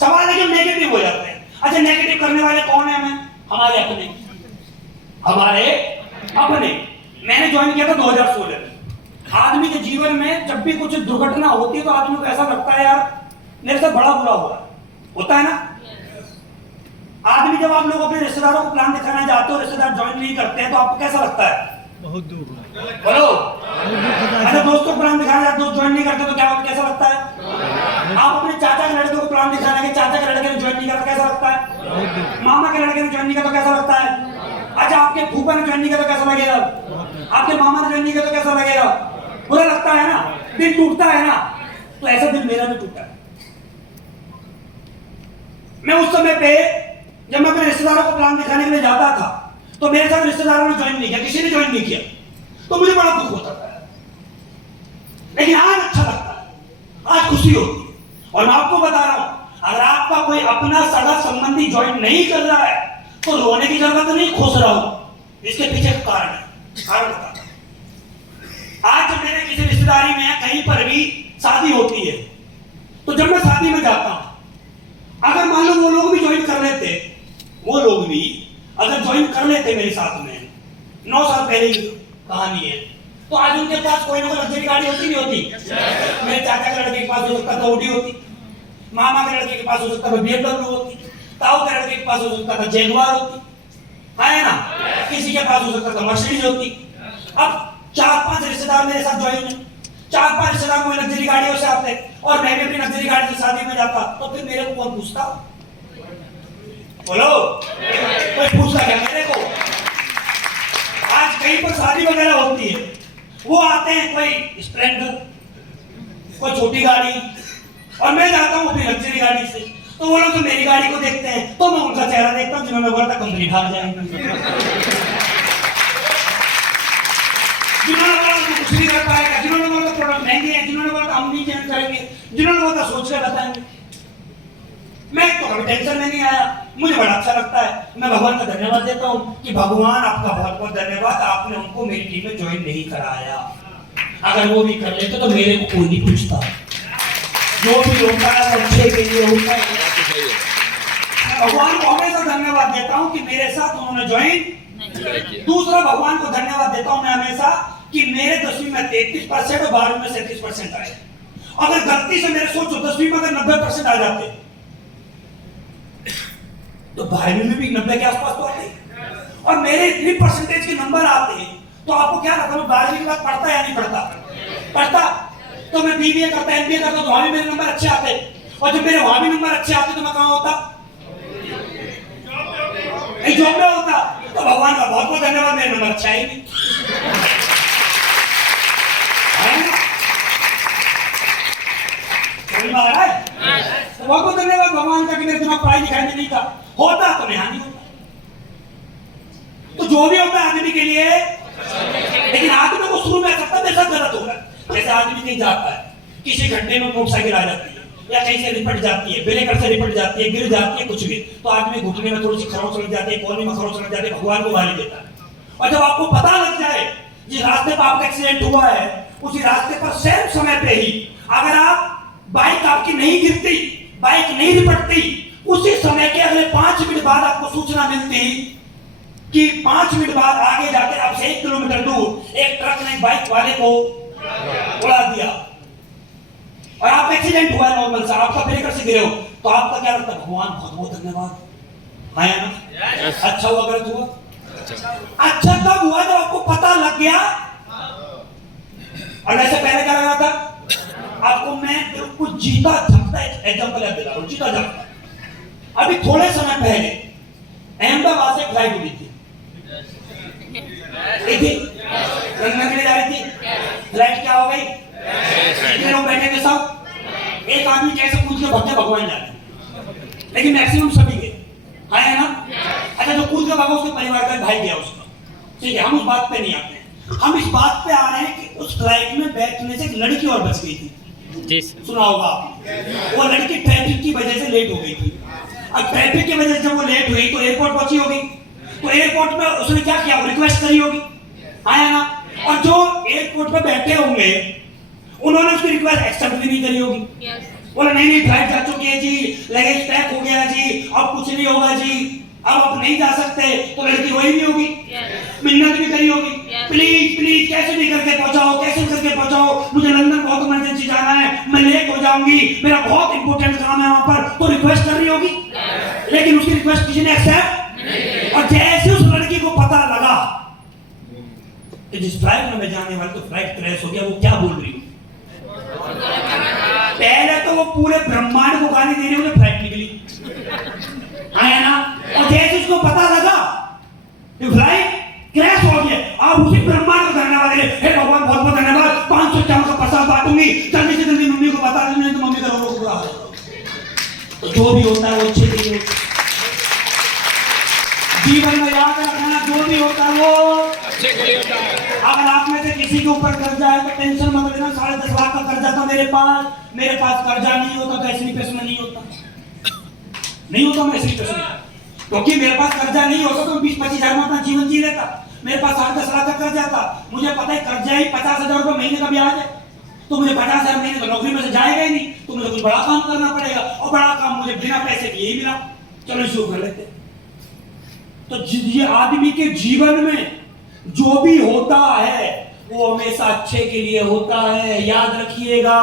सवाल है कि नेगेटिव हो जाते हैं। अच्छा नेगेटिव करने वाले कौन है? हमें हमारे अपने, हमारे अपने। मैंने ज्वाइन किया था 2016 में। आदमी के जीवन में जब भी कुछ दुर्घटना होती है तो आदमी को ऐसा लगता है यार मेरे साथ बड़ा बुरा हो रहा है, होता है ना। आदमी जब आप लोग अपने रिश्तेदारों को प्लान दिखाने जाते हो, रिश्तेदार ज्वाइन नहीं करते हैं तो आपको कैसा लगता है? बहुत दुख, बोलो। अच्छा दोस्तों को प्लान दिखाने जाते हो, दोस्त ज्वाइन नहीं करते तो क्या कैसा लगता है? आप अपने चाचा के लड़के को प्लान दिखाने के, चाचा के लड़के ने ज्वाइन नहीं करता कैसा लगता है? मामा के लड़के ने ज्वाइन नहीं करता तो कैसा लगता है? अच्छा आपके फूफा ने ज्वाइन नहीं किया तो कैसा लगेगा? आपके मामा ने ज्वाइन नहीं किया तो कैसा लगेगा? बुरा लगता है ना, दिल टूटता है ना। तो ऐसा दिल मेरा भी टूटा है। मैं उस समय पे जब मैं अपने रिश्तेदारों को प्लान दिखाने के लिए जाता था तो मेरे साथ रिश्तेदारों ने ज्वाइन नहीं किया, किसी ने ज्वाइन नहीं किया, तो मुझे बड़ा दुख होता था। लेकिन आज अच्छा लगता है, आज खुशी होती है। और मैं आपको बता रहा हूं, अगर आपका कोई अपना सगा संबंधी ज्वाइन नहीं कर रहा है तो रोने की जरूरत नहीं, खुश रहो। इसके पीछे कारण है, कारण बताता हूं। आज जब मेरे किसी रिश्तेदारी में कहीं पर भी शादी होती है तो जब मैं शादी में जाता हूं, अगर मान लो वो लोग भी ज्वाइन कर लेते, वो लोग भी अगर ज्वाइन कर लेते मेरे साथ में, 9 साल पहले की कहानी है, तो आज उनके पास कोई ना कोई लग्जरी गाड़ी होती नहीं होती। मेरे चाचा के लड़के के पास हो सकता था ऑडी होती, मामा के लड़के के पास हो सकता था BMW होती, ताऊ के लड़के के पास हो सकता था जैगुआर होती, है ना। किसी के पास हो सकता था मर्सिडीज होती। अब 4-5 रिश्तेदार मेरे साथ ज्वाइन है, 4-5 रिश्तेदार कोई लग्जरी गाड़ियों से आते और मैं भी अपनी लग्जरी गाड़ी से शादी में जाता, तो फिर मेरे को कौन पूछता? बोलो, कोई पूछता क्या मेरे को? आज कहीं पर शादी वगैरह होती है, वो आते हैं कोई स्प्लेंडर, कोई छोटी गाड़ी, और मैं जाता हूँ अपनी लग्जरी गाड़ी से। तो वो लोग तो मेरी गाड़ी को देखते हैं तो मैं उनका चेहरा देखता हूँ जिन्होंने बोला था कंपनी भाग जाएंगे, जिन्होंने बोला कुछ नहीं कर पाएगा, जिन्होंने बोला प्रोडक्ट महंगे हैं, जिन्होंने बोला हम नहीं चेंज करेंगे, जिन्होंने बोला सोच कर बताएंगे। मैं तो कभी टेंशन में नहीं आया, मुझे बड़ा अच्छा लगता है। मैं भगवान का धन्यवाद देता हूँ कि भगवान आपका बहुत बहुत धन्यवाद, आपने उनको मेरी टीम में ज्वाइन नहीं कराया। अगर वो भी कर लेते तो मेरे को कोई नहीं पूछता। जो भी होता है वो अच्छे के लिए होता है। मैं भगवान को हमेशा धन्यवाद देता हूँ कि मेरे साथ उन्होंने ज्वाइन। दूसरा भगवान को धन्यवाद देता हूँ मैं हमेशा कि मेरे 10वीं में 33% और 12वीं में 37% आए। अगर गलती से मेरे सोचो 10वीं में अगर 90% आ जाते तो 12वीं में भी 90 के आसपास तो आते, और मेरे इतनी परसेंटेज के नंबर आते तो आपको क्या लगता है 12वीं के बाद पढ़ता या नहीं पढ़ता? पढ़ता। तो मैं BBA करता, MBA करता तो वहां भी मेरे नंबर अच्छे आते, और जब मेरे वहां भी नंबर अच्छे आते तो मैं कहां होता? जॉब में होता। तो भगवान का बहुत बहुत धन्यवाद, मेरे नंबर अच्छा ही नहीं। तो बहुत बहुत धन्यवाद भगवान का कि मेरे दिमाग पढ़ाई लिखाई में नहीं था, होता तो मैं नहीं होता। तो जो भी होता है आदमी के लिए, लेकिन आदमी को शुरू में लगता है मेरे साथ गलत हो रहा है। जैसे आदमी कहीं जाता है, किसी घंटे में मोटरसाइकिल आ जाती है या कहीं से रिपट जाती है, ब्रेकर से रिपट जाती है, गिर जाती है, कुछ भी, तो आदमी घुटने में थोड़ी सी खरोंच लग जाती है, कोहनी में खरोंच लग जाती है, भगवान को गाली देता है। और जब आपको पता लग जाए जिस रास्ते पर आपका एक्सीडेंट हुआ है उसी रास्ते पर सेम समय पे ही अगर आप बाइक आपकी नहीं गिरती, बाइक नहीं निपटती, उसी समय के अगले 5 मिनट बाद आपको सूचना मिलती कि 5 मिनट बाद आगे जाकर आपसे 1 किलोमीटर दूर एक ट्रक ने बाइक वाले को उड़ा दिया और आप एक्सीडेंट हुआ नॉर्मल सा, आपका ब्रेकर से गिरे हो, तो आपका क्या लगता है? भगवान बहुत बहुत धन्यवाद, है ना? अच्छा हुआ गलत हुआ? अच्छा तब हुआ जब आपको पता लग गया। और वैसे पहले क्या लगा था आपको? मैं बिल्कुल जीता जागता एग्जांपल याद दिला रहा हूं, जीता जागता। अभी थोड़े समय पहले अहमदाबाद से फ्लाइट हुई थी, गंगा के लिए जा रही थी, फ्लाइट क्या हो गई? कितने लोग बैठे थे? सब। एक आदमी कैसे कूद के भाग गया भगवान जाने, लेकिन मैक्सिमम सभी गए, है ना? अच्छा, जो कूद के भागा उसके परिवार का भाई गया उसका, ठीक है, हम उस बात पे नहीं आते हैं। हम इस बात पे आ रहे हैं कि उस फ्लाइट में बैठने से एक लड़की और बच गई थी जी, सुना होगा आपने। वो लड़की ट्रैफिक की वजह से लेट हो गई थी। अब ट्रैफिक की वजह से जब वो लेट हुई तो एयरपोर्ट पहुंची होगी, तो एयरपोर्ट में उसने क्या किया? रिक्वेस्ट करी होगी, आया ना? और जो एयरपोर्ट पे बैठे होंगे उन्होंने उसकी रिक्वेस्ट एक्सेप्ट भी नहीं करी होगी। बोला नहीं फ्लाइट जा चुकी है जी, लगेज पैक हो गया जी, अब कुछ नहीं होगा जी, अब आप नहीं जा सकते। तो लड़की रोई भी होगी, मिन्नत भी करी होगी, प्लीज प्लीज कैसे भी करके पहुंचाओ, कैसे करके पहुंचाओ, मुझे लंदन बहुत इमरजेंसी जाना है, मैं लेट हो जाऊंगी, मेरा बहुत इंपॉर्टेंट काम है वहां पर। तो रिक्वेस्ट कर रही होगी, लेकिन उसकी रिक्वेस्ट किसी ने एक्सेप्ट। और जैसे उस लड़की को पता लगा कि जिस फ्लाइट में मैं जाने वाली तो फ्लाइट क्रैश हो गया, वो क्या बोल रही है? पहले तो वो पूरे ब्रह्मांड को गाली दे रही है, फ्लाइट निकली, है ना? और जैसे उसको पता लगा कि फ्लाइट क्रैश हो गया, आप उसी ब्रह्मांड को धन्यवाद दे रहे, हे भगवान बहुत बहुत धन्यवाद, 500 का प्रसाद बांटूंगी, जल्दी से जल्दी मम्मी को बता दूंगी, तो मम्मी का रोना बुरा हो जाएगा। तो जो भी होता है वो अच्छे के लिए, जीवन में याद रखना, जो भी होता है वो अच्छे के लिए होता है। अगर आप में से किसी के ऊपर कर्जा है तो टेंशन मत लेना, 10.5 लाख का कर्जा था मेरे पास कर्जा नहीं होता तो ऐसी पैसे में नहीं होता, नहीं होता मैं ऐसी पैसे में, क्योंकि मेरे पास कर्जा नहीं होता तो 20-25 हजार में अपना जीवन जी लेता। मेरे पास 10.5 लाख का कर्जा था, मुझे पता है कर्जा ही 50,000 रुपए महीने का ब्याज है, तो मुझे 50,000 महीने तो नौकरी में से जाएगा ही नहीं, तो मुझे कुछ बड़ा काम करना पड़ेगा, और बड़ा काम मुझे बिना पैसे के यही मिला, चलो शुरू कर लेते। तो ये आदमी के जीवन में जो भी होता है वो हमेशा अच्छे के लिए होता है, याद रखिएगा।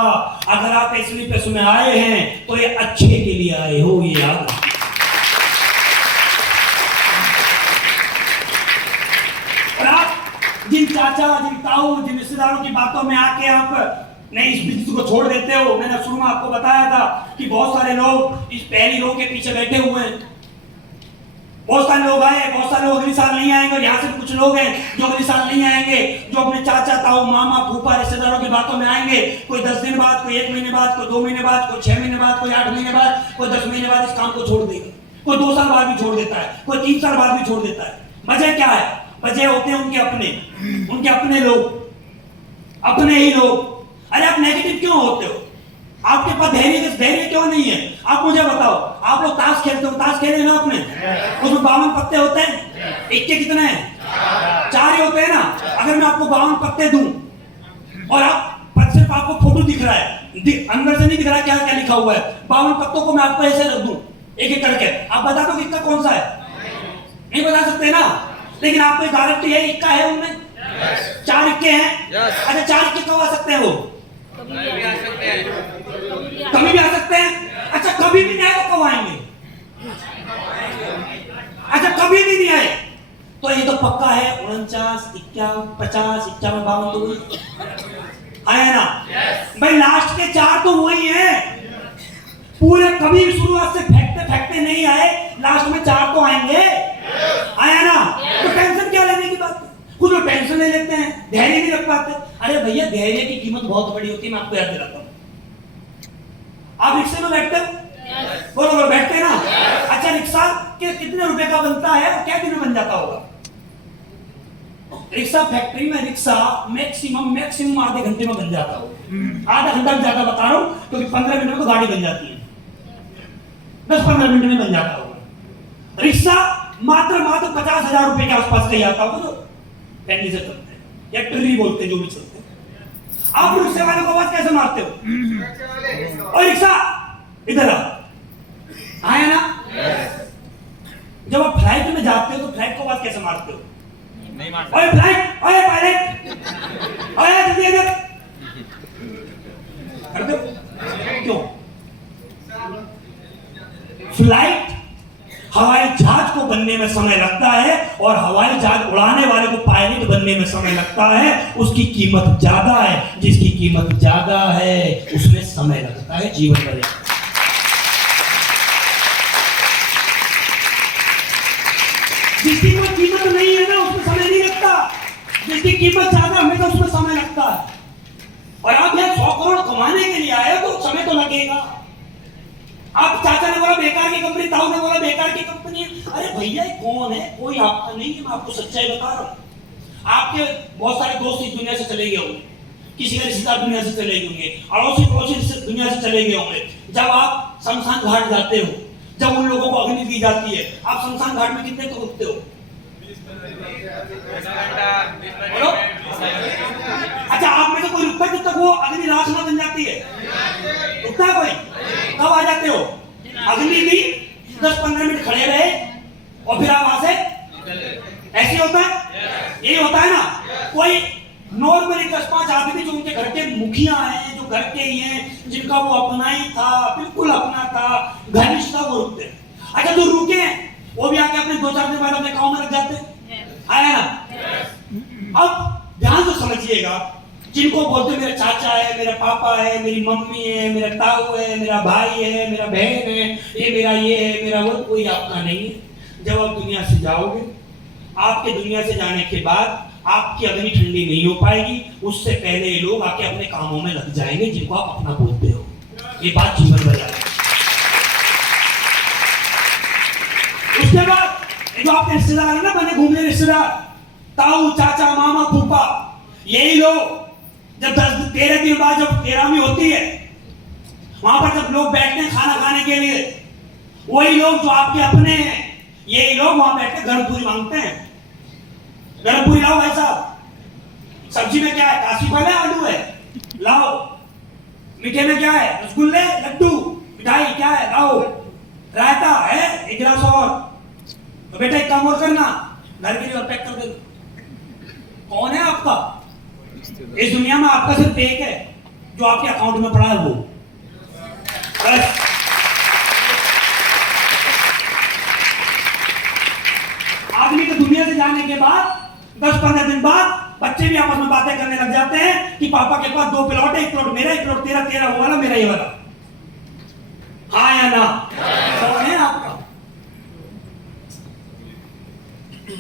अगर आप इसलिए पैसे में आए हैं तो ये अच्छे के लिए आए हो, ये याद रखिए। और आप जिन चाचा, जिन ताऊ, जिन रिश्तेदारों की बातों में आके आप नहीं इस बिजनेस को छोड़ देते हो, मैंने शुरू में आपको बताया था कि बहुत सारे लोग इस पहली रो के पीछे बैठे हुए हैं, बहुत सारे लोग आए, बहुत सारे लोग अगले साल नहीं आएंगे, और यहाँ से कुछ लोग हैं जो अगले साल नहीं आएंगे, जो अपने चाचा ताऊ मामा फूफा रिश्तेदारों की बातों में आएंगे। कोई 10 दिन बाद, कोई 1 महीने बाद, कोई 2 महीने बाद, कोई 6 महीने बाद, कोई 8 महीने बाद, कोई 10 महीने बाद इस काम को छोड़ देगा, कोई 2 साल बाद भी छोड़ देता है, कोई 3 साल बाद भी छोड़ देता है। वजह क्या है? वजह होते हैं उनके अपने लोग, अपने ही लोग। अरे आप नेगेटिव क्यों होते हो? आपके पास धैर्य क्यों नहीं है? आप मुझे बताओ, आप लोग ताश खेलते हो, ताश खेले ना आपने, उसमें 52 पत्ते होते हैं, इक्के कितने हैं? 4 ही होते हैं ना। अगर मैं आपको 52 पत्ते दूं और आप सिर्फ आपको फोटो दिख रहा है, अंदर से नहीं दिख रहा है क्या क्या लिखा हुआ है, 52 पत्तों को मैं आपको ऐसे रख दूं एक एक करके, आप बता दो इक्का कौन सा है? नहीं बता सकते ना, लेकिन आपको गारंटी है इक्का है उनमें, 4 इक्के हैं। अच्छा 4 इक्के कब आ सकते हैं? वो कभी भी आ सकते हैं। अच्छा कभी भी नहीं आए तो कब आएंगे? अच्छा कभी भी नहीं आए तो ये तो पक्का है 49, 51, 50, 51, 52 तो वही आया ना। भाई लास्ट के 4 तो वही हैं, पूरे कभी भी शुरुआत से फेंकते नहीं आए, लास्ट में 4 तो आएंगे, आया ना। तो टेंशन क्या लेने की बात है? कुछ लोग टेंशन ले लेते हैं, धैर्य नहीं रख पाते। अरे भैया धैर्य की कीमत बहुत बड़ी होती है, मैं आपको याद दिलाता हूँ। आप रिक्शे में बैठते हो? बोलो बैठते हैं ना। अच्छा रिक्शा के कितने रुपए का बनता है और क्या दिन में बन जाता होगा? रिक्शा फैक्ट्री में रिक्शा मैक्सिमम आधे घंटे में बन जाता होगा, आधा घंटा भी ज्यादा बता रहा हूँ, क्योंकि 15 मिनट में तो गाड़ी बन जाती है, 10-15 मिनट में बन जाता होगा। रिक्शा मात्र 50,000 रुपए के आसपास कहीं आता होगा, जो फैमिली से चलते हैं या ट्री बोलते हैं, जो भी चलते हैं। आप रिक्शे वाले को आवाज कैसे मारते हो? और रिक्शा इधर आ, आया ना? जब आप फ्लाइट में जाते हो तो फ्लाइट को बात कैसे मारते हो? नहीं मारता। ओए फ्लाइट, ओए पायलट, ओए जल्दी इधर कर दो। क्यों? फ्लाइट हवाई जहाज को बनने में समय लगता है और हवाई जहाज उड़ाने वाले को पायलट बनने में समय लगता है। उसकी कीमत ज्यादा है, जिसकी कीमत ज्यादा है उसमें समय लगता है जीवन भर। जिसकी कोई कीमत नहीं है ना उसमें समय नहीं लगता, जिसकी कीमत ज्यादा हमेशा उसमें समय लगता है। और आप यहाँ 100 करोड़ कमाने के लिए आए तो समय तो लगेगा। आप चाचा ने बोला बेकार की कंपनी, ताऊ ने बोला बेकार की कंपनी। अरे भैया ये कौन है? कोई आपका नहीं है, मैं आपको सच्चाई बता रहा हूँ। आपके बहुत सारे दोस्त इस दुनिया से चले गए होंगे, किसी के रिश्तेदार दुनिया से चले गए होंगे, अड़ोसी पड़ोसी दुनिया से चले गए होंगे। जब आप शमशान घाट जाते हो, जब उन लोगों को अग्नि दी जाती है, आप शमशान घाट में कितने तो रुकते हो? बोलो। अच्छा, आप में से कोई रुकता है जब तक वो अग्नि राख ना बन जाती है? रुकता है कोई? कब आ जाते हो? अग्नि भी 10-15 मिनट खड़े रहे और फिर आप वहां से ऐसे होता है, यही होता है ना। कोई नॉर्मली 10-5 आदमी जो उनके घर के मुखिया हैं, जो घर के ही हैं, जिनका वो अपना ही था, बिल्कुल अपना था, घनिष्ठ था, वो रुकते हैं। अच्छा, जो रुके हैं वो भी आके अपने 2-4 दिन बाद अपने काम में लग जाते हैं। आया ना? अब ध्यान से समझिएगा, जिनको बोलते मेरा चाचा है, मेरा पापा है, मेरी मम्मी है, मेरा ताऊ है, मेरा भाई है, मेरा बहन है, ये है, मेरा वो, कोई आपका नहीं है। जब आप दुनिया से जाओगे, आपके दुनिया से जाने के बाद आपकी अग्नि ठंडी नहीं हो पाएगी। उससे पहले ये लोग आके अपने कामों में लग जाएंगे जिनको आप अपना बोलते हो। ये बात जीवन भर याद रखना। उसके बाद जो आपके रिश्तेदार है ना, बने घूमने रिश्तेदार, ताऊ, चाचा, मामा, फूफा, यही लोग जब 10-13 दिन बाद जब 13वीं होती है, वहां पर जब लोग बैठते हैं खाना खाने के लिए, वही लोग जो आपके अपने हैं, यही लोग वहां बैठ के गर्म पूरी मांगते हैं। गर्म पूरी लाओ भाई साहब। सब्जी में क्या है? काशी फल है, आलू है, लाओ। मीठे में क्या है? रसगुल्ले, लड्डू, मिठाई क्या है? लाओ। रायता है, 1 गिलास और। तो बेटा एक काम और करना, घर के लिए और पैक कर दे। कौन है आपका? इस दुनिया में आपका सिर्फ एक है जो आपके अकाउंट में पड़ा है, वो बस। आदमी को दुनिया से जाने के बाद 10-15 दिन बाद बच्चे भी आपस में बातें करने लग जाते हैं कि पापा के पास 2 प्लॉट है, 1 प्लॉट मेरा, 1 प्लॉट तेरा, तेरा वो वाला, मेरा ये वाला। हाँ या ना? कौन है आपका?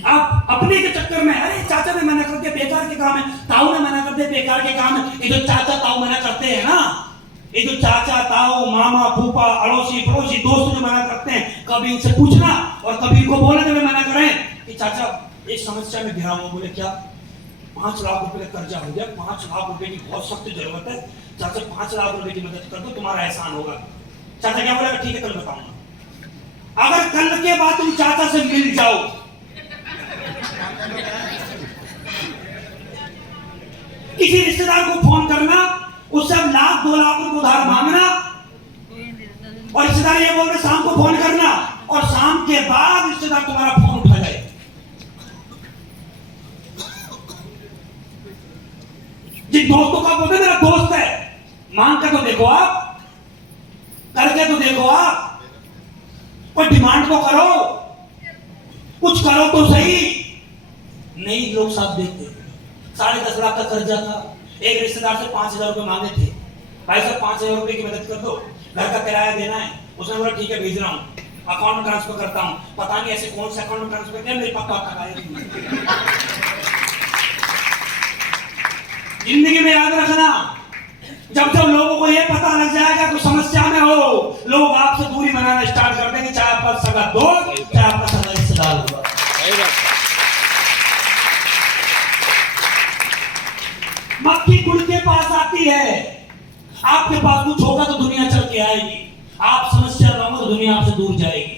आप अपने के चक्कर में, अरे चाचा ने मना कर दिया बेकार के काम है, ताऊ ने मना कर दिया बेकार के काम है। ये जो चाचा ताऊ मना करते हैं ना, ये जो चाचा ताऊ, मामा, फूफा, अड़ोसी पड़ोसी, दोस्त जो मना करते हैं, कभी इनसे पूछना और कभी इनको बोलना जब मना करें कि चाचा एक समस्या में घिरा हुआ। बोले क्या? 5 लाख रुपए का कर्जा हो गया, 5 लाख रुपए की बहुत सख्त जरूरत है, चाचा 5 लाख रुपए की मदद कर दो, तुम्हारा एहसान होगा। चाचा क्या बोलेगा? ठीक है कल बताऊंगा। अगर कल के बाद तुम चाचा से मिल जाओ, किसी रिश्तेदार को फोन करना, उससे अब 1-2 लाख रुपए उधार मांगना, और रिश्तेदार ये बोल रहे शाम को फोन करना, और शाम के बाद रिश्तेदार तुम्हारा फोन उठा जाए। जिन दोस्तों का बोलते मेरा दोस्त है, मांग कर तो देखो आप, करके तो देखो आप, कोई डिमांड तो करो, कुछ करो तो सही। नहीं लोग साथ देते। 10.5 लाख का कर्जा था, एक रिश्तेदार से 5,000 रुपए मांगे थे, भाई साहब 5,000 रुपए की मदद कर दो, घर का किराया देना है। उसने बोला ठीक है भेज रहा हूँ, अकाउंट में ट्रांसफर करता हूँ। पता नहीं ऐसे कौन से अकाउंट में ट्रांसफर किया, मेरे पापा का आया। जिंदगी में याद रखना, जब जब लोगों को ये पता लग जाएगा कोई समस्या में हो, लोग आपसे दूरी बनाना स्टार्ट कर देंगे, चाहे आपका सगा दोस्त, चाहे आपका सगा रिश्तेदार होगा। मक्खी गुड़ के पास आती है, आपके पास कुछ होगा तो दुनिया चल के आएगी, आप समस्या लाओगे तो दुनिया आपसे दूर जाएगी।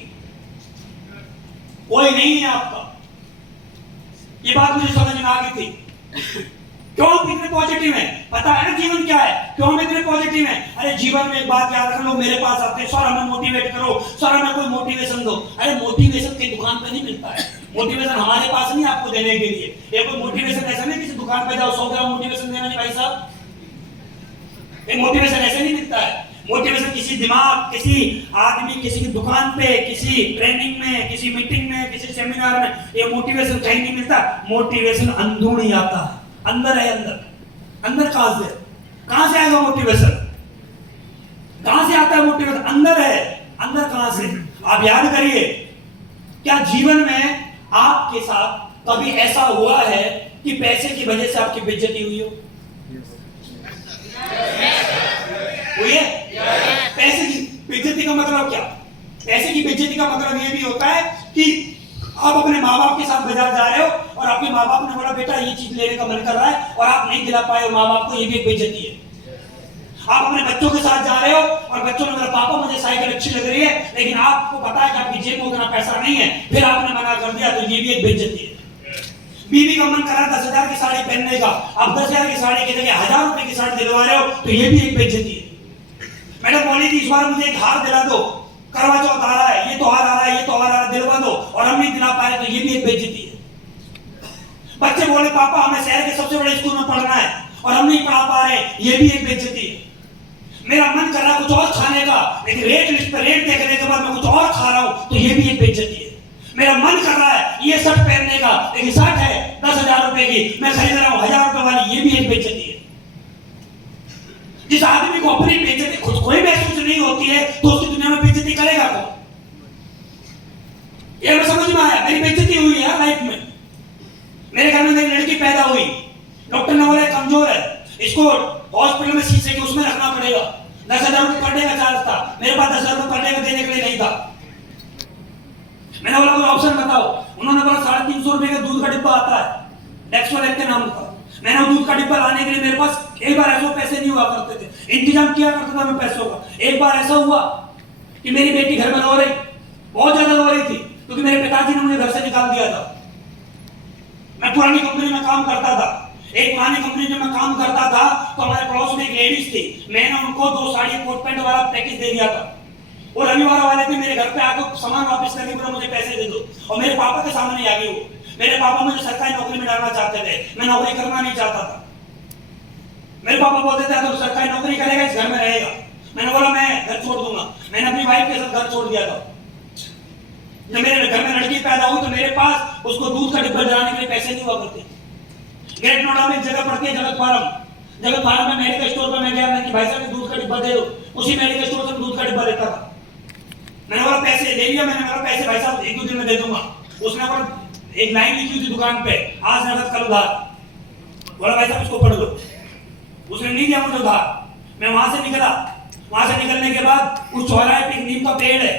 कोई नहीं है आपका। ये बात मुझे समझ में आ गई थी। क्यों हम इतने पॉजिटिव हैं? पता है ना जीवन क्या है, क्यों हम इतने पॉजिटिव हैं? अरे जीवन में एक बात याद रख लो, मेरे पास आते हैं सर हमें मोटिवेट करो, सर हमें कोई मोटिवेशन दो। अरे मोटिवेशन कहीं दुकान पे नहीं मिलता है, मोटिवेशन हमारे पास नहीं आपको देने के लिए। ये कोई मोटिवेशन ऐसा नहीं किसी दुकान पे जाओ 100 ग्राम मोटिवेशन देना नहीं भाई साहब, ये मोटिवेशन ऐसे नहीं मिलता है। मोटिवेशन किसी दिमाग, किसी आदमी, किसी की दुकान पे, किसी ट्रेनिंग में, किसी मीटिंग में, किसी सेमिनार में, ये मोटिवेशन कहीं नहीं मिलता। मोटिवेशन अंदरूनी आता है, अंदर है, अंदर कहां से आएगा मोटिवेशन? कहां से आता है मोटिवेशन? अंदर है, अंदर कहां से? आप याद करिए, क्या जीवन में आपके साथ कभी ऐसा हुआ है कि पैसे की वजह से आपकी बेइज्जती हुई हो? हुई है? पैसे की बेइज्जती का मतलब क्या? पैसे की बेइज्जती का मतलब ये भी होता है कि आप अपने माँ बाप के साथ बाजार जा रहे हो और आपके माँ बाप ने बोला बेटा ये चीज लेने का मन कर रहा है और आप नहीं दिला पाए हो माँ बाप को, ये भी एक बेइज्जती है। आप अपने बच्चों के साथ जा रहे हो और बच्चों ने बोला पापा मुझे साइकिल अच्छी लग रही है, लेकिन आपको पता है कि आपकी जेब में उतना पैसा नहीं है, फिर आपने मना कर दिया, तो ये भी एक बेइज्जती है। बीवी का मन कर रहा 10,000 की साड़ी पहनने का, आप 10,000 की साड़ी की जगह 1,000 रुपए की साड़ी दिलवा रहे हो, तो ये भी एक बेइज्जती है। मैडम बोली थी इस बार मुझे एक हार दिला दो, करवा चौथ आ रहा है, ये त्योहार आ रहा है, ये त्योहार आ रहा है, दिलवा दो, और हम नहीं दिला पाए, तो ये भी एक बेइज्जती है। बच्चे बोले पापा हमें शहर के सबसे बड़े स्कूल में पढ़ना है और हम नहीं पढ़ा पा रहे, ये भी एक बेइज्जती है। मेरा मन कर रहा है कुछ और खाने का, लेकिन रेट लिस्ट पर रेट देखने के बाद मैं कुछ और खा रहा हूं, तो ये भी एक बेइज्जती है। मेरा मन कर रहा है ये शर्ट पहनने का, लेकिन शर्ट है 10,000 रुपए की, मैं खरीद रहा हूं 1,000 रुपए वाली, ये भी एक बेइज्जती है। जिस आदमी को अपनी बेइज्जती खुद को ही महसूस नहीं होती है, तो उसकी दुनिया में बेइज्जती करेगा कौन? ये मैं समझ में आया, मेरी बेइज्जती हुई है लाइफ में। मेरे घर में मेरी लड़की पैदा हुई, डॉक्टर ने बोला कमजोर है, इसको हॉस्पिटल में शीशे के उसमें रखना पड़ेगा, 10,000 रुपए पर डे का चार्ज था, मेरे पास 10,000 रुपए पर डे का देने के लिए नहीं था। मैंने बोला कोई ऑप्शन बताओ, उन्होंने बोला 350 रुपए का दूध का डिब्बा आता है डेक्सोलेट के नाम का। मैंने वो दूध का डिब्बा लाने के लिए, मेरे पास एक बार ऐसा पैसे नहीं हुआ करते थे, इंतजाम किया करता था मैं पैसों का। एक बार ऐसा हुआ कि मेरी बेटी घर में रो रही, बहुत ज्यादा रो रही थी, क्योंकि मेरे पिताजी ने मुझे घर से निकाल दिया था। मैं पुरानी कंपनी में काम करता था, एक पुरानी कंपनी में मैं काम करता था, तो हमारे पड़ोस में एक लेडीज थी, मैंने उनको 2 साड़ी कोट पैंट वाला पैकेज दे दिया था। वो रविवार वाले थे, मेरे घर पे आकर सामान वापस करके बोला मुझे पैसे दे दो, और मेरे पापा के सामने आ गई वो। मेरे पापा मुझे सरकारी नौकरी में डालना चाहते थे, मैं नौकरी करना नहीं चाहता था। मेरे पापा बोलते थे तो सरकारी नौकरी करेगा, इस घर में रहेगा। मैंने बोला मैं घर छोड़ दूंगा, मैंने अपनी वाइफ के साथ घर छोड़ दिया था। जब मेरे घर में लड़की पैदा हुई तो मेरे पास उसको दूध का डिब्बा डालने के लिए पैसे नहीं हुआ करते। ग्रेट नोएडा में एक जगह पड़ती है जगत फार्म में मेडिकल स्टोर पर मैं गया, मैंने भाई साहब दूध का डिब्बा दे दो, उसी मेडिकल स्टोर से दूध का डिब्बा लेता था। मैंने बोला पैसे ले लिया, मैंने बोला पैसे भाई साहब 1-2 दिन में दे दूंगा। उसने बोला एक लाइन लिखी थी दुकान पे, आज नगद कल उधार, बोला भाई साहब इसको पढ़ लो। उसने नहीं दिया मुझे उधार। मैं वहां से निकला, वहां से निकलने के बाद उस चौराहे पे नीम का पेड़ है,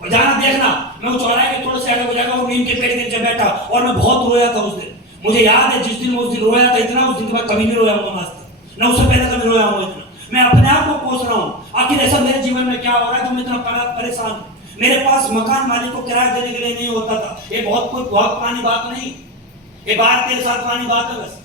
और जाना देखना, मैं उस चौराहे के थोड़े से आगे हो जाएगा, वो नीम के पेड़ के नीचे बैठा, और मैं बहुत रोया था उस दिन। मुझे याद है जिस दिन मैं उस दिन रोया था इतना, उस दिन के बाद कभी नहीं रोया हूँ आज तक, ना उससे पहले कभी रोया हूँ इतना। मैं अपने आप को पूछ रहा हूँ आखिर ऐसा मेरे जीवन में क्या हो रहा है जो मैं इतना परेशान हूँ। मेरे पास मकान मालिक को किराया देने के लिए नहीं होता था। ये बहुत पुरानी बात नहीं, ये 12-13 साल पुरानी बात है। बस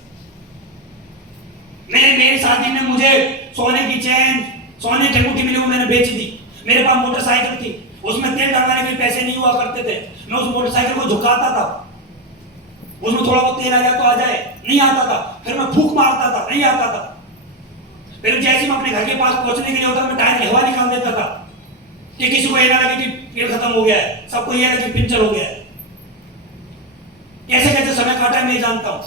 मेरी शादी में मुझे सोने की चैन, सोने की अंगूठी मिली, वो मैंने बेच दी। मेरे पास मोटरसाइकिल थी, उसमें तेल डालने के लिए पैसे नहीं हुआ करते थे। मैं उस मोटरसाइकिल को झुकाता था, उसमें थोड़ा बहुत तेल आ जाए तो आ जाए, नहीं आता था, फिर मैं फूंक मारता था, नहीं आता था। फिर जैसे मैं अपने घर के पास पहुंचने के लिए होता, मैं टायर की हवा निकाल देता था कि किसी को ये ना लगे कि तेल खत्म हो गया है, सबको ये लगे कि पंचर हो गया है। कैसे कैसे समय काटा है नहीं जानता हूं।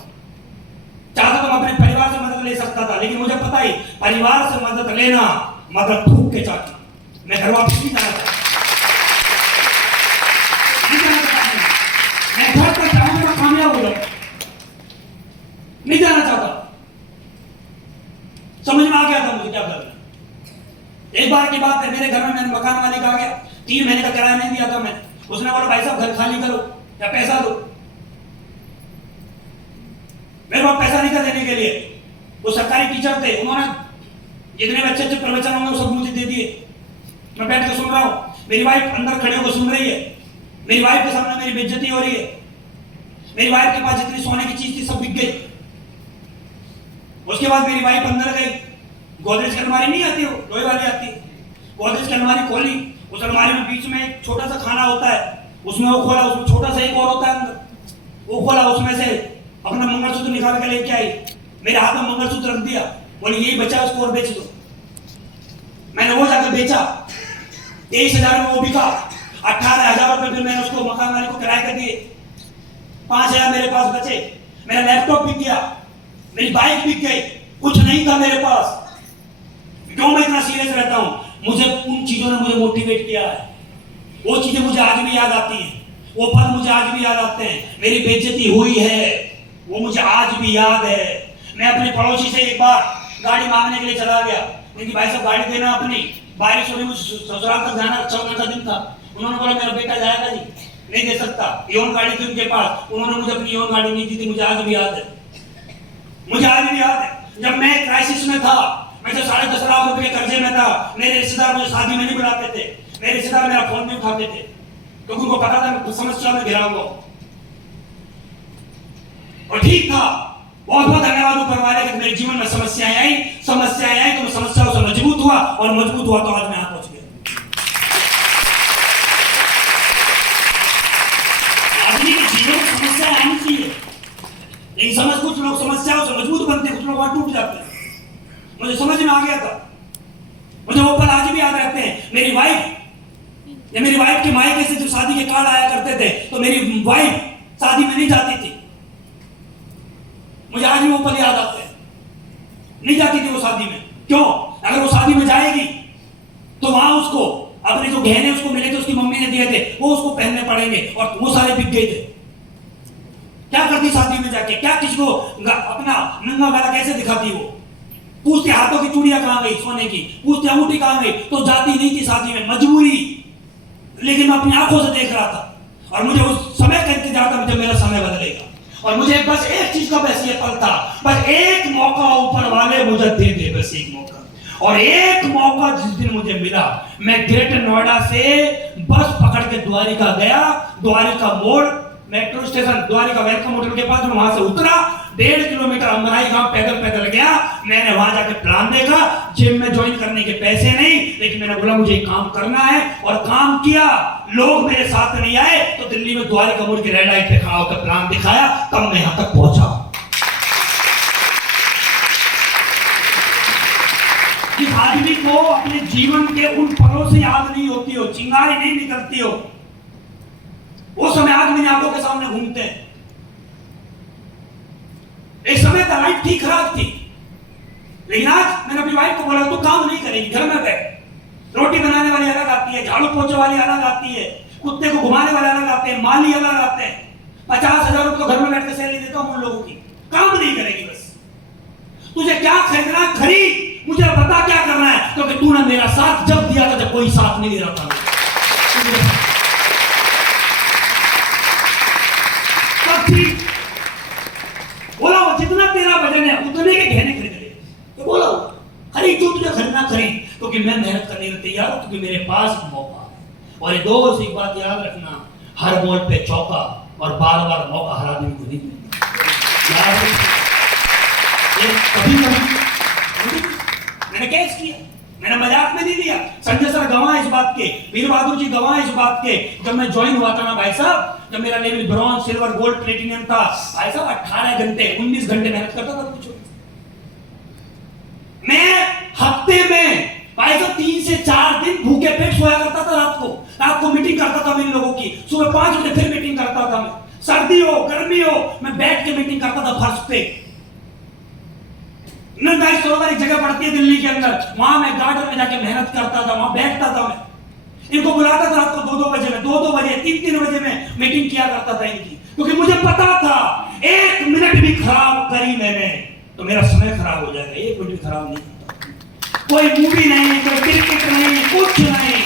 चाहता तो मैं अपने परिवार से मदद ले सकता था, लेकिन मुझे पता ही परिवार से मदद लेना मतलब फूंक के चाटना। मैं घर वापस नहीं जाना चाहता, मैं घर पर जाऊंगा कामयाब हो जाऊंगा, नहीं जाना चाहता। समझ में आ गया था मुझे क्या करना। एक बार की बात है, मेरे घर में मेरे मकान मालिक आ गया, 3 महीने का किराया नहीं दिया था मैंने। उसने बोला भाई साहब घर खाली करो या पैसा दो। मेरे पास पैसा नहीं था देने के लिए। वो सरकारी टीचर थे, उन्होंने जितने भी अच्छे प्रवचन होंगे वो सब मुझे दे दिए। मैं बैठ कर सुन रहा हूँ, मेरी वाइफ अंदर खड़े होकर सुन रही है। मेरी वाइफ के सामने मेरी बेइज्जती हो रही है। मेरी वाइफ के पास जितनी सोने की चीज थी सब बिक गई। उसके बाद मेरी वाइफ अंदर गई, गोदरेज की अलमारी नहीं आती, वो लोहे वाली आती है, गोदरेज की अलमारी खोली, उस अलमारी में बीच में एक छोटा सा खाना होता है, उसमें वो खोला, उसमें छोटा सा एक और होता है अंदर, वो खोला, उसमें से अपना मंगलसूत्र निकाल के लेके आई, मेरे हाथ में मंगलसूत्र रख दिया, बोले यही बचा, उसको और बेच दो। मैंने वो जाकर बेचा, 23,000 में वो बिका, 18,000 रुपए फिर मैंने उसको मकान वाले को किराए कर दिए, 5,000 मेरे पास बचे, मेरा लैपटॉप बिक गया, मेरी बाइक बिक गई, कुछ नहीं था मेरे पास। क्यों मैं इतना सीरियस रहता हूं? मुझे उन चीजों ने मुझे मोटिवेट किया है, वो चीजें मुझे आज भी याद आती हैं, वो पल मुझे आज भी याद आते हैं। मेरी बेइज्जती हुई है, वो मुझे आज भी याद है। मैं अपने पड़ोसी से एक बार गाड़ी मांगने के लिए चला गया, क्योंकि भाई साहब गाड़ी देना अपनी, बारिश हो रही, मुझे ससुराल तक जाना, 14 का दिन था। उन्होंने बोला मेरा बेटा जाएगा जी, नहीं दे सकता, योन गाड़ी थी उनके पास, उन्होंने मुझे अपनी योन गाड़ी नहीं दी थी। मुझे आज भी याद है, मुझे आज भी याद है जब मैं क्राइसिस में था, मैं तो 10.5 लाख रुपए के कर्जे में था, मेरे रिश्तेदार मुझे शादी में नहीं बुलाते थे, मेरे रिश्तेदार मेरा फोन नहीं उठाते थे, क्योंकि उनको पता था मैं समस्या में घिरा हुआ। और ठीक था, बहुत बहुत धन्यवाद ऊपर वाले कि मेरे जीवन में समस्याएं आई तो मैं समस्याओं से मजबूत हुआ, और मजबूत हुआ तो आज मैं यहाँ पहुंच गया। आदमी के जीवन में समस्याएं आनी चाहिए, लेकिन समझ कुछ लोग समस्याओं से मजबूत बनते हैं, कुछ लोग वहां टूट जाते हैं। मुझे समझ में आ गया था, मुझे वो पल आज भी याद रहते हैं। मेरी वाइफ के मायके से जो शादी के कार्ड आया करते थे, तो मेरी वाइफ शादी में नहीं जाती थी, मुझे आज भी वो पल याद आते हैं, नहीं जाती थी वो शादी में। क्यों? अगर वो शादी में जाएगी तो वहां उसको अपने जो गहने उसको मिले थे, उसकी मम्मी ने दिए थे, वो उसको पहनने पड़ेंगे, और वो सारे बिक गए थे। क्या करती शादी में जाके? क्या किसको अपना नंगा गला कैसे दिखाती? वो पूछते हाथों की चूड़ियां कहां गई सोने की, पूछते अंगूठी कहां गई, तो जाती नहीं थी शादी में, मजबूरी। लेकिन मैं अपनी आंखों से देख रहा था, और मुझे उस समय का इंतजार था जब मेरा समय बदलेगा, और मुझे बस एक चीज का बस ये पल था, बस एक मौका ऊपर वाले मुझे दे दे, बस एक मौका। और एक मौका जिस दिन मुझे मिला, मैं ग्रेटर नोएडा से बस पकड़ के द्वारिका गया, Dwarka Mor metro station, Dwarka welcome hotel के पास, वहां से उतरा, 1.5 किलोमीटर अमराई गांव पैदल गया। मैंने वहां जाके प्लान देखा, जिम में ज्वाइन करने के पैसे नहीं, लेकिन मैंने बोला मुझे काम करना है, और काम किया। लोग मेरे साथ नहीं आए, तो दिल्ली में द्वारिका मोड़ की रेड लाइट पे खड़ा होकर प्लान दिखाया, तब मैं यहां तक पहुंचा। जिस आदमी को अपने जीवन के उन पलों से याद नहीं होती हो, चिंगारी नहीं निकलती हो, वो समय आज मेरी आंखों के सामने घूमते हैं। एक समय था लाइफ ठीक खराब थी, लेकिन आज मैंने अपनी वाइफ को बोला तू काम नहीं करेगी, घर में बैठ, रोटी बनाने वाली अलग आती है, झाड़ू पोछे वाली अलग आती है, कुत्ते को घुमाने वाले अलग आते हैं, माली अलग आते हैं। 50,000 रुपए तो घर में बैठ के सैलरी देता हूं उन लोगों की, काम नहीं करेगी। बस तुझे क्या खरीदना खरीद, मुझे बता क्या करना है, क्योंकि तूने मेरा साथ जब दिया था जब कोई साथ नहीं दे रहा था। बोला जितना तेरा वजन है उतने के गहने खरीद ले, तो बोला खरीद जो तुझे खरीदना खरीद, क्योंकि मैं मेहनत करने के तैयार हूं, क्योंकि मेरे पास मौका है। और ये दोस्त एक बात याद रखना, हर बॉल पे चौका, और बार बार मौका हर आदमी को नहीं मिलता। मैंने कैसे किया, मैंने मजाक में नहीं लिया। संजय सर गवाह इस बात के, वीर बहादुर जी गवाह इस बात के, जब मैं ज्वाइन हुआ था ना भाई साहब, जब मेरा level bronze, silver, gold, platinum था, भाई साहब 18 घंटे 19 घंटे मेहनत करता था। पूछो, मैं हफ्ते में भाई साहब 3 से 4 दिन भूखे पेट सोया करता था। रात को मीटिंग करता था इन लोगों की, सुबह 5 बजे फिर मीटिंग करता था। मैं सर्दी हो गर्मी हो, मैं बैठ के मीटिंग करता था फर्श पे। नंदाई सरोवर एक जगह पड़ती है दिल्ली के अंदर, वहां मैं गार्डन में जाके मेहनत करता था, वहां बैठता था। मैं इनको बुलाता था रात को 2-2 बजे में, 2-2 बजे 3-3 बजे में मीटिंग किया करता था इनकी, क्योंकि मुझे पता था 1 मिनट भी खराब करी मैंने तो मेरा समय खराब हो जाएगा। 1 मिनट भी खराब नहीं होता। कोई मूवी नहीं, कोई क्रिकेट नहीं, कुछ नहीं।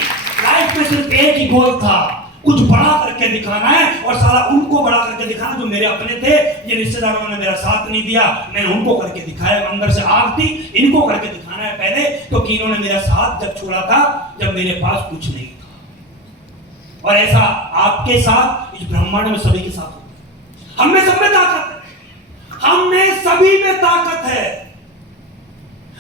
लाइफ में सिर्फ एक ही गोल था, कुछ बड़ा करके दिखाना है, और सारा उनको बड़ा करके दिखाना जो मेरे अपने थे। ये रिश्तेदारों ने मेरा साथ नहीं दिया, मैंने उनको करके दिखाया। अंदर से आग थी, इनको करके दिखाना है पहले, क्योंकि इन्होंने मेरा साथ जब छोड़ा था जब मेरे पास कुछ नहीं था। और ऐसा आपके साथ, इस ब्रह्मांड में सभी के साथ होता है। हम में सब में ताकत है, हम में सभी में ताकत है।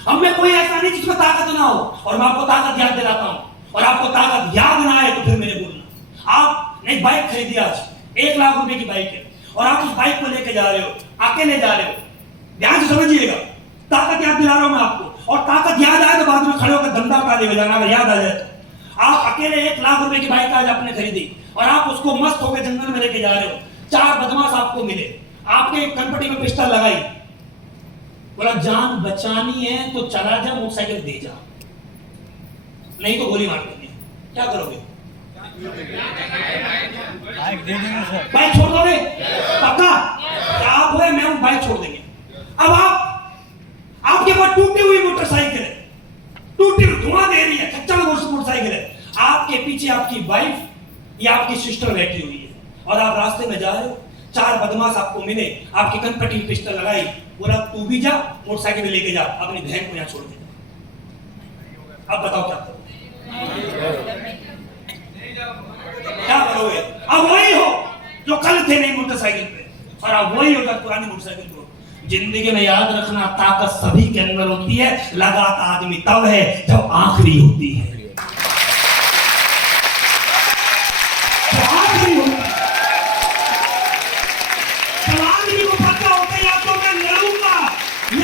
हम में कोई ऐसा नहीं जिसमें ताकत ना हो, और मैं आपको ताकत याद दिलाता हूं, और आपको ताकत याद ना आए तो फिर मेरे बोलना। आपने एक बाइक खरीदी आज, 1 लाख रुपए की बाइक है, और आप उस बाइक को लेके जा रहे हो, अकेले जा रहे हो, ध्यान से समझिएगा, ताकत याद दिला रहा हूं मैं आपको, और ताकत याद आए तो बाद में खड़े होकर दमदार ताली बजाना अगर याद आ जाए तो। आप अकेले 1 लाख रुपए की बाइक आज आपने खरीदी, और आप उसको मस्त होकर जंगल में लेके जा रहे हो, 4 बदमाश आपको मिले, आपके कनपटी में पिस्टल लगाई, बोला जान बचानी है तो चला जा, मोटरसाइकिल दे जा, नहीं तो गोली मार देंगे, क्या करोगे? बाइक दे देंगे सर। बाइक छोड़ दोगे? पक्का? आप हुए मैं हूं, बाइक छोड़ देंगे। अब आपके पास टूटी हुई मोटरसाइकिल है, टूटी हुई धुआं दे रही है, कच्चा मोटरसाइकिल है, आपके पीछे आपकी वाइफ या आपकी सिस्टर बैठी हुई है, और आप रास्ते में जा रहे हो, 4 बदमाश आपको मिले, आपकी कनपटी में पिस्टल लगाई, बोला तू भी जा, मोटरसाइकिल में लेके जा, अपनी बहन को यहां छोड़ दे। अब बताओ क्या करोगे? क्या करोगे? अब वही हो जो कल थे नहीं मोटरसाइकिल पे, और अब वही हो जो पुरानी मोटरसाइकिल पे। जिंदगी में याद रखना, ताकत सभी के अंदर होती है, लगाता आदमी तब है जब आखिरी होती है, आखिरी होती है। तो आदमी को पता होता है या तो मैं लड़ूंगा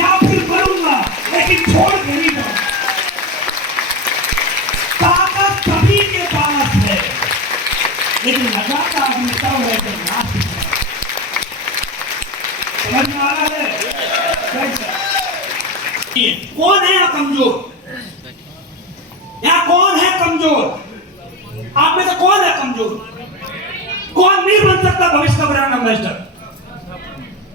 या फिर मरूंगा, लेकिन छोड़ के नहीं जाऊंगा। ताकत सभी के पास है, लेकिन लगाता आदमी तब है जब आखिरी। समझ में आ रहा है? कौन है यहाँ कमजोर? यहाँ कौन है कमजोर? आप में से कौन है कमजोर? कौन नहीं बन सकता भविष्य का ब्रांड एम्बेसडर?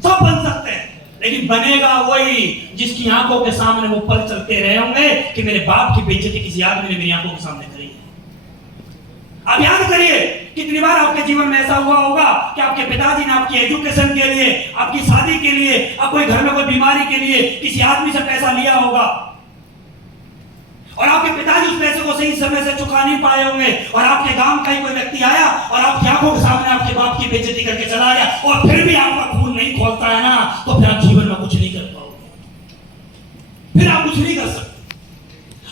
सब बन सकते हैं, लेकिन बनेगा वही जिसकी आंखों के सामने वो पल चलते रहे होंगे कि मेरे बाप की बेइज्जती किसी आदमी ने मेरी आंखों के सामने करी है। अब याद करिए, कितनी बार आपके जीवन में ऐसा हुआ होगा कि आपके पिताजी ने आपकी एजुकेशन के लिए, आपकी शादी के लिए, आप कोई घर में कोई बीमारी के लिए किसी आदमी से पैसा लिया होगा, और आपके पिताजी उस पैसे को सही समय से चुका नहीं पाए होंगे, और आपके गांव का ही कोई व्यक्ति आया और आपकी आंखों के सामने आपके बाप की बेइज्जती करके चला गया, और फिर भी आपका खून नहीं खोलता है ना, तो फिर आप जीवन में कुछ नहीं कर पाओगे, फिर आप कुछ नहीं कर सकते।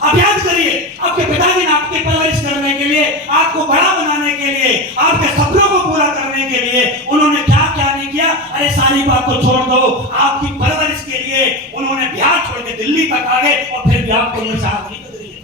अब याद करिए, आपके पिताजी ने आपके परवरिश करने के लिए, आपको बड़ा बनाने के लिए, आपके सपनों को पूरा करने के लिए उन्होंने क्या क्या नहीं किया। अरे सारी बात को छोड़ दो, आपकी परवरिश के लिए उन्होंने बिहार छोड़ के दिल्ली तक आ गए, और फिर भी आपको अंदर से आग नहीं बदली है,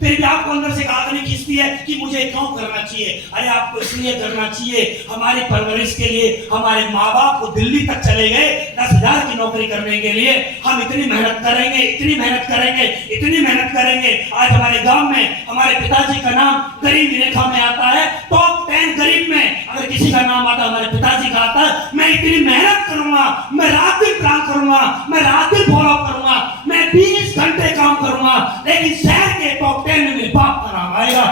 फिर भी आपको अंदर से आग नहीं खींचती है कि मुझे क्यों करना चाहिए। अरे आपको इसलिए करना चाहिए, हमारी परवरिश के लिए हमारे माँ बाप को दिल्ली तक चले गए 10,000 की नौकरी करने के लिए, हम इतनी मेहनत करेंगे, इतनी मेहनत करेंगे, इतनी मेहनत करेंगे। आज हमारे गांव में हमारे पिताजी का नाम गरीबी रेखा में आता है, टॉप 10 गरीब में अगर किसी का नाम आता है हमारे पिताजी का आता है। मैं इतनी मेहनत करूंगा, मैं रात दिन काम करूंगा, मैं रात दिन फॉलो करूंगा, मैं 20 घंटे काम करूंगा, लेकिन शहर के टॉप 10 में मेरे बाप का नाम आएगा।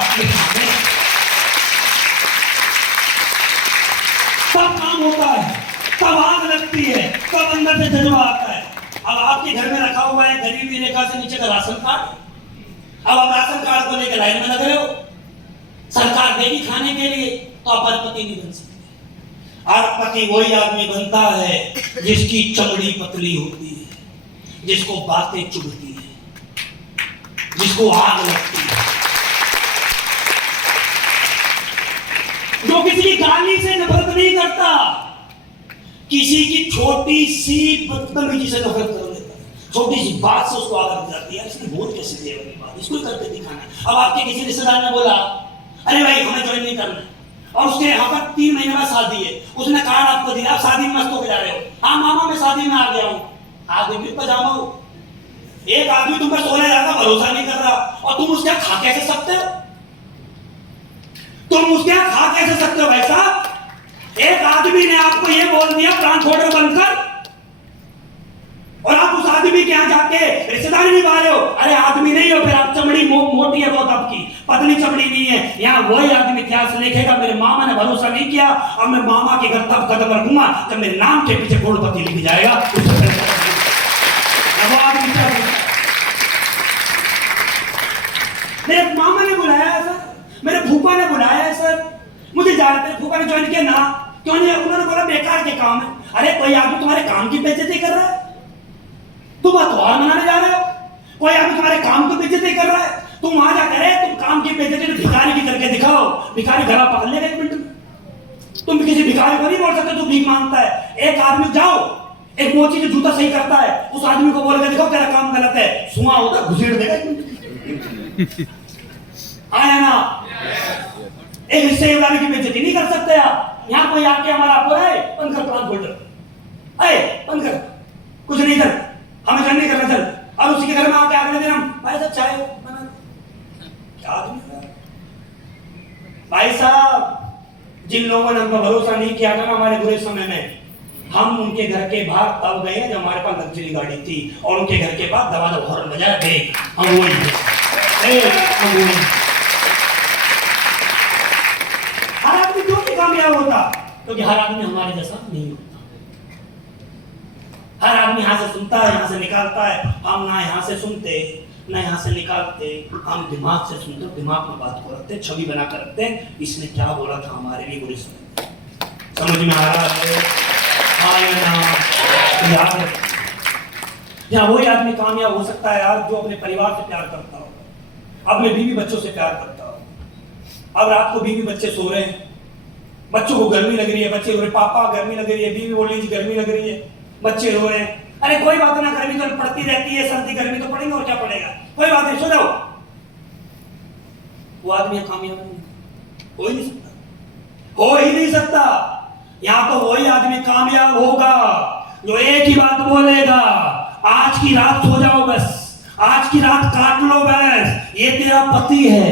तब काम होता है, तब आग लगती है, तब अंदर से जज्बा आता है। अब आपके घर में रखा हुआ है गरीबी रेखा से नीचे का राशन कार्ड, अब आप राशन कार्ड को लेकर लाइन में लग रहे हो, सरकार देगी खाने के लिए, तो आप अरबपति नहीं बन सकते। अरबपति वही आदमी बनता है जिसकी चमड़ी पतली होती है, जिसको बातें चुभती है, जिसको आग लगती है, जो किसी की गाली से नफरत नहीं करता, किसी की छोटी सी बदतमीजी से नफरत कर लेता है, छोटी सी बात से उसको आग लग जाती है, इसने बोल कैसे दिया वाली बात, इसको करके दिखाना। अब आपके किसी रिश्तेदार ने बोला अरे भाई हमें ज्वाइन नहीं करना, और उसके यहाँ पर 3 महीने बाद शादी है, उसने कार्ड आपको दिया, आप शादी में मस्त होकर जा रहे हो, हाँ मामा मैं शादी में आ गया हूँ, आदमी पर जामा हो, एक आदमी तुम पर 16,000 का भरोसा नहीं कर रहा, और तुम उसके खा कैसे सकते हो? तुम उसके खा कैसे सकते हो भाई साहब? एक आदमी ने आपको ये बोल दिया ट्रांसपोर्टर बनकर, और आप उस आदमी के यहाँ जाके रिश्तेदारी निभा रहे हो। अरे आदमी नहीं हो, फिर आप चमड़ी मोटी है बहुत, आपकी पतली चमड़ी नहीं है। यहाँ वही आदमी इतिहास लिखेगा मेरे मामा ने भरोसा नहीं किया, और मैं मामा के घर तब कदम रखूंगा जब मेरे नाम के पीछे करोड़पति लिख जाएगा। मेरे मामा ने बुलाया है सर, मेरे फूफा ने बुलाया है सर, मुझे जानते हैं, फूफा ने ज्वाइन किया ना, क्यों नहीं? उन्होंने बोला बेकार के काम है। अरे कोई आदमी तुम्हारे काम की बेइज्जती कर रहा है, तुम त्योहार मनाने जा रहे हो, कोई आदमी तुम्हारे काम की बेइज्जती कर रहा है, तुम वहां जा करे तुम काम की बेइज्जती भिखारी की करके दिखाओ, भिखारी गला पकड़ लेगा 1 मिनट में। तुम किसी भिखारी को नहीं बोल सकते तू भीख मांगता है। एक आदमी जाओ, एक मोची जो जूता सही करता है उस आदमी को बोल के देखो तेरा काम गलत है, सुआ होता घुसेड़ देगा 1 मिनट। आया ना? एक रिश्तेदारी की बेइज्जती नहीं कर सकते आप। यहाँ कोई आके हमारा बोला है बंद कर प्लांट होल्डर, अरे बंद कर, कुछ नहीं कर, हमें जन नहीं करना चल। और उसी के घर में आके अगले दिन हम भाई साहब चाय बना, क्या आदमी है भाई साहब। जिन लोगों ने हम पर भरोसा नहीं किया था ना हमारे बुरे समय में, हम उनके घर के बाहर तब गए जब हमारे पास लग्जरी गाड़ी थी, और उनके घर के पास दबा दबा हॉर्न बजाया, देख हम वही हम वही। हर आदमी क्यों नहीं कामयाब होता? क्योंकि हर आदमी हमारे जैसा नहीं होता। हर आदमी यहाँ से सुनता है, यहाँ से निकालता है। हम ना यहाँ से सुनते ना यहाँ से निकालते, हम दिमाग से सुनते, दिमाग में बात को रखते, छवि बना कर रखते हैं इसने क्या बोला था हमारे लिए बुरे समय। समझ में आ रहा है? याद है यहाँ वही आदमी कामयाब हो सकता है यार जो अपने परिवार से प्यार करता हो, अपने बीवी बच्चों से प्यार करता हो। अब रात को बीवी बच्चे सो रहे हैं, बच्चों को गर्मी लग रही है, बच्चे रो रहे पापा गर्मी लग रही है, बीवी बोल रही है गर्मी लग रही है, बच्चे रो रहे हैं। अरे कोई बात ना, गर्मी तो पड़ती रहती है, सर्दी गर्मी तो पड़ेगी और क्या पड़ेगा, कोई बात नहीं, सो जाओ। वो आदमी कामयाब नहीं हो ही नहीं सकता, हो ही नहीं सकता। यहाँ तो वही आदमी कामयाब होगा जो एक ही बात बोलेगा, आज की रात सो जाओ बस, आज की रात काट लो बस, ये तेरा पति है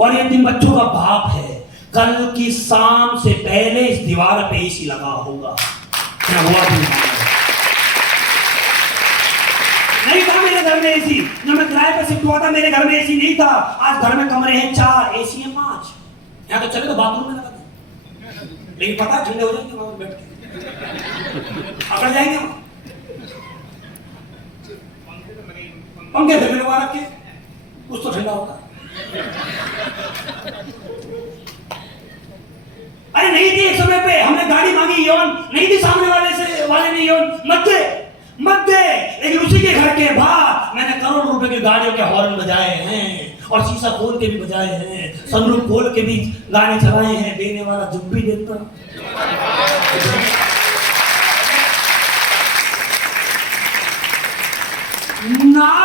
और ये 3 बच्चों का बाप है, कल की शाम से पहले इस दीवार पे एसी लगा होगा। क्या हुआ नहीं था मेरे घर में एसी, जब मैं किराए पे शिफ्ट हुआ था मेरे घर में एसी नहीं था। आज घर में कमरे हैं 4, एसी है 5। यहाँ तो चले तो बाथरूम में लगा दे, लेकिन पता ठंडे हो जाएंगे वहां बैठ के, अकड़ जाएंगे हम। पंखे फिर लगवा रखे, कुछ तो ठंडा होगा। अरे नहीं थी एक समय पे, हमने गाड़ी मांगी योन नहीं थी, सामने वाले ने योन मत दे, लेकिन उसी के घर के बाहर मैंने करोड़ रुपए की गाड़ियों के हॉर्न बजाए हैं और शीशा खोल के भी बजाए हैं, सनरूफ खोल के भी गाने चलाए हैं, देने वाला जब भी देता।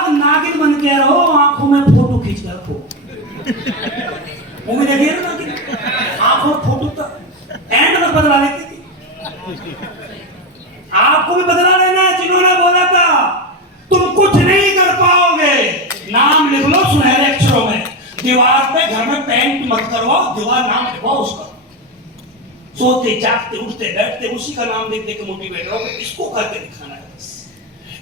नागिन बन के रहो, आंखों में फोटो खींच कर रखो, वो भी देखिए ना नागिन, आंखों में फोटो तक एंड तक बदला लेती थी। आपको भी बदला लेना है। जिन्होंने बोला था तुम कुछ नहीं कर पाओगे, नाम लिख लो सुनहरे अक्षरों में, दीवार पे घर में पेंट मत करवाओ, दीवार नाम लिखवाओ उसका। सोते जागते उठते बैठते उसी का नाम देख देख के मोटिवेट रहो, इसको करके दिखाना है बस।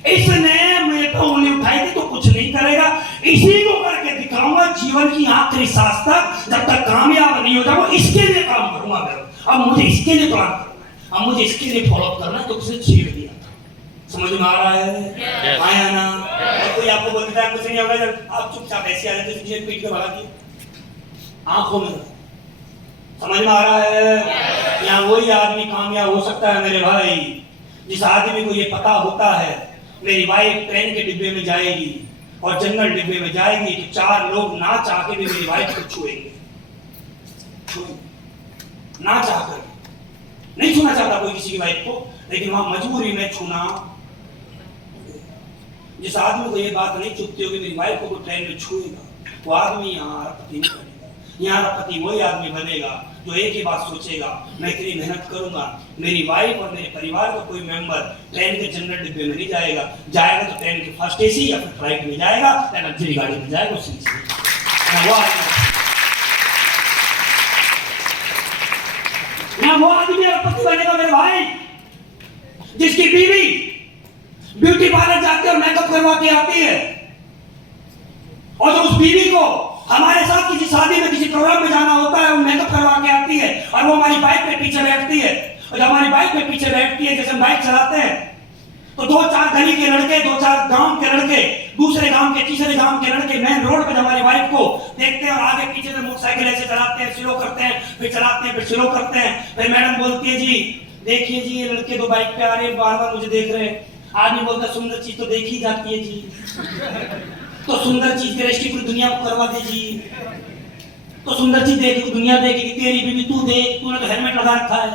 इसने मेरे को उंगली उठाई थी तो कुछ नहीं करेगा, इसी को करके दिखाऊंगा जीवन की आखिरी सांस तक, जब तक कामयाब नहीं हो जाऊंगा इसके लिए काम करूंगा मैं। अब मुझे इसके लिए प्लान करना है, अब मुझे इसके लिए फॉलो करना है, तो किसी छेड़ दिया। समझ में आ रहा है? आया ना? कोई आपको बोलता है कुछ नहीं होगा, आप चुपचाप ऐसे आ जाते हैं, पीट के भगा दिए, आंखों में। समझ में आ रहा है? यहाँ वही आदमी कामयाब हो सकता है मेरे भाई, जिस आदमी को ये पता होता है मेरी वाइफ ट्रेन के डिब्बे में जाएगी और जनरल डिब्बे में जाएगी तो 4 लोग ना चाह के भी मेरी वाइफ को छुएंगे, ना चाहकर। नहीं छूना चाहता कोई किसी की वाइफ को, लेकिन वहां मजबूरी में छूना। जिस आदमी को ये बात नहीं चुपती होगी मेरी वाइफ को ट्रेन में छुएगा, वो आदमी यहाँ अरबपति नहीं बनेगा। यहाँ अरबपति वही आदमी बनेगा जो एक ही बात सोचेगा, मैं इतनी मेहनत करूंगा, मेरी वाइफ और मेरे परिवार का कोई मेंबर ट्रेन के जनरल डिब्बे में नहीं जाएगा तो ट्रेन के फर्स्ट एसी या फिर फ्लाइट में जाएगा या लग्जरी गाड़ी में जाएगा। उसी वो आदमी अरबपति बनेगा मेरे भाई, जिसकी बीवी ब्यूटी पार्लर जाके और मेकअप करवा के आती है, और जो उस बीवी को हमारे साथ किसी शादी में किसी प्रोग्राम में जाना होता है, वो मेकअप करवा के आती है और वो हमारी बाइक पे पीछे बैठती है। और जब हमारी बाइक पे पीछे बैठती है, जैसे हम बाइक चलाते हैं तो 2-4 गली के लड़के, 2-4 गांव के लड़के, दूसरे गांव के, तीसरे गांव के लड़के मेन रोड पे हमारी बाइक को देखते हैं और आगे पीछे से मोटरसाइकिल ऐसे चलाते हैं, स्लो करते हैं, फिर चलाते हैं, फिर स्लो करते हैं। फिर मैडम बोलती है जी देखिए जी ये लड़के 2 बाइक पे आ रहे हैं, बार बार मुझे देख रहे हैं, आदमी बोलता सुंदर चीज तो देखी जाती है जी, तो सुंदर चीज की रजिस्ट्री पूरी दुनिया को करवा दे जी, तो सुंदर चीज देख दुनिया देखेगी, तेरी बीवी तू देख, तूने तो हेलमेट लगा रखा है।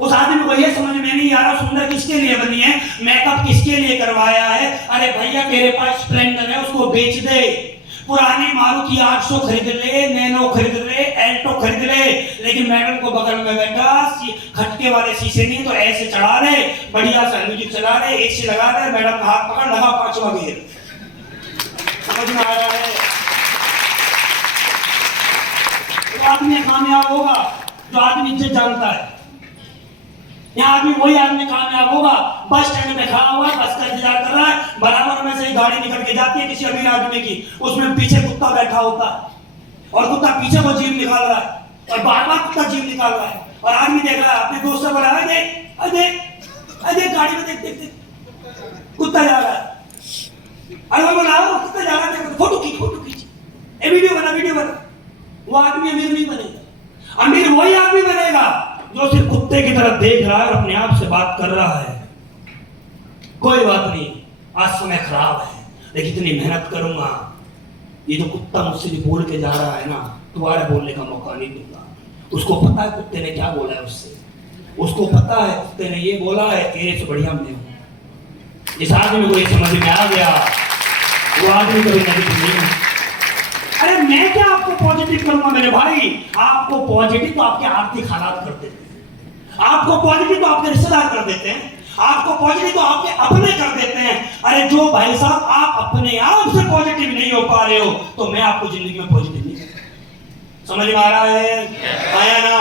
उस आदमी को ये समझ में नहीं आ रहा सुंदर किसके लिए बनी है, मेकअप किसके लिए करवाया है। अरे भैया तेरे पास स्प्लेंडर है, उसको बेच दे, पुरानी मारुति 800 खरीद ले, नैनो खरीद ले, एल्टो खरीद ले, लेकिन मैडम को बगल में बैठा खटके वाले शीशे नहीं तो ऐसे चढ़ा ले, बढ़िया सा म्यूजिक चला ले, एसी लगा ले, मैडम का हाथ पकड़ लगा 5वां गियर। समझ में आ रहा है? तो आदमी कामयाब होगा जो आदमी इज्जत जानता है। यहाँ आदमी वही आदमी कामयाब होगा बस स्टैंड में खड़ा हुआ है, बस का इंतजार कर रहा है, बराबर में से एक गाड़ी निकल के जाती है किसी अमीर आदमी की, उसमें पीछे कुत्ता बैठा होता है और कुत्ता पीछे को जीभ निकाल रहा है और बार बार कुत्ता जीभ निकाल रहा है और आदमी देख रहा है, अपने दोस्त से बोला अरे अरे गाड़ी में देख देख कुत्ता जा रहा है। अरे वो बोला कुत्ता जा रहा है, फोटो खींच, वीडियो बना। वो आदमी अमीर नहीं बनेगा, अमीर वही आदमी बनेगा जो सिर्फ कुत्ते की तरफ देख रहा है और अपने आप से बात कर रहा है। कोई बात नहीं, आज समय खराब है लेकिन इतनी मेहनत करूंगा, ये जो कुत्ता मुझसे भी बोल के जा रहा है ना, दोबारा बोलने का मौका नहीं दूंगा। उसको पता है कुत्ते ने क्या बोला है उससे, उसको पता है कुत्ते ने ये बोला है तेरे से बढ़िया मैं हूं। इस आदमी को ये समझ में आ गया, वो आदमी कभी नेगेटिव नहीं। अरे मैं क्या आपको पॉजिटिव करूंगा मेरे भाई, आपको पॉजिटिव तो आपके आर्थिक हालात कर देते हैं, आपको पॉजिटिव तो आपके रिश्तेदार कर देते हैं, आपको पॉजिटिव तो आपके अपने कर देते हैं। अरे जो भाई साहब आप अपने आप से पॉजिटिव नहीं हो पा रहे हो तो मैं आपको जिंदगी में पॉजिटिव नहीं कर। समझ में आ रहा है? आया ना?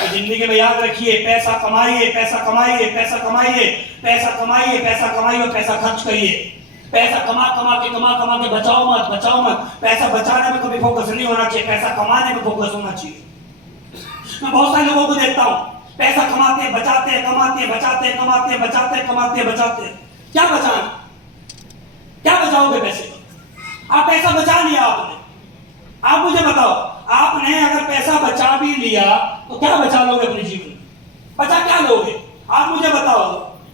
तो जिंदगी में याद रखिए, पैसा कमाइए, पैसा कमाइए, पैसा कमाइए, पैसा कमाइए, पैसा कमाइए और पैसा खर्च करिए। पैसा कमा कमा के बचाओ मत। पैसा बचाने में कभी फोकस नहीं होना चाहिए, पैसा कमाने में फोकस होना चाहिए। मैं बहुत सारे लोगों को देखता हूं, पैसा कमाते बचाते क्या बचाना, क्या बचाओगे पैसे को? आप पैसा बचा लिया आपने, आप मुझे बताओ, आपने अगर पैसा बचा भी लिया तो क्या बचा लोगे अपने जीवन में? बचा क्या लोगे? आप मुझे बताओ।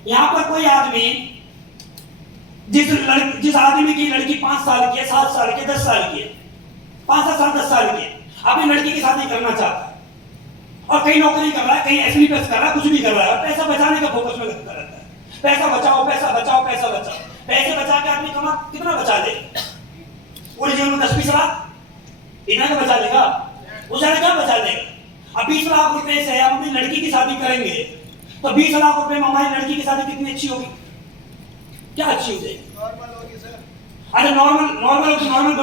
यहां पर कोई आदमी जिस आदमी की लड़की 5 साल की है, 7 साल की है, 10 साल की है, 5 साल 10 साल की है, अपनी लड़की की शादी करना चाहता है और कहीं नौकरी कर रहा है, कहीं एसबी कर रहा है, कुछ भी कर रहा है, पैसा बचाने का फोकस में रहता है। पैसा बचाओ, पैसे बचा के आदमी कितना बचा ले? पूरे जीवन में 10-20 लाख इतना का बचा लेगा? उसे क्या बचा लेगा? अब 20 लाख रुपए से हम अपनी लड़की की शादी करेंगे तो 20 लाख रुपए में हमारी लड़की की शादी कितनी अच्छी होगी? क्या अच्छी हो जाएगी? अरे नॉर्मल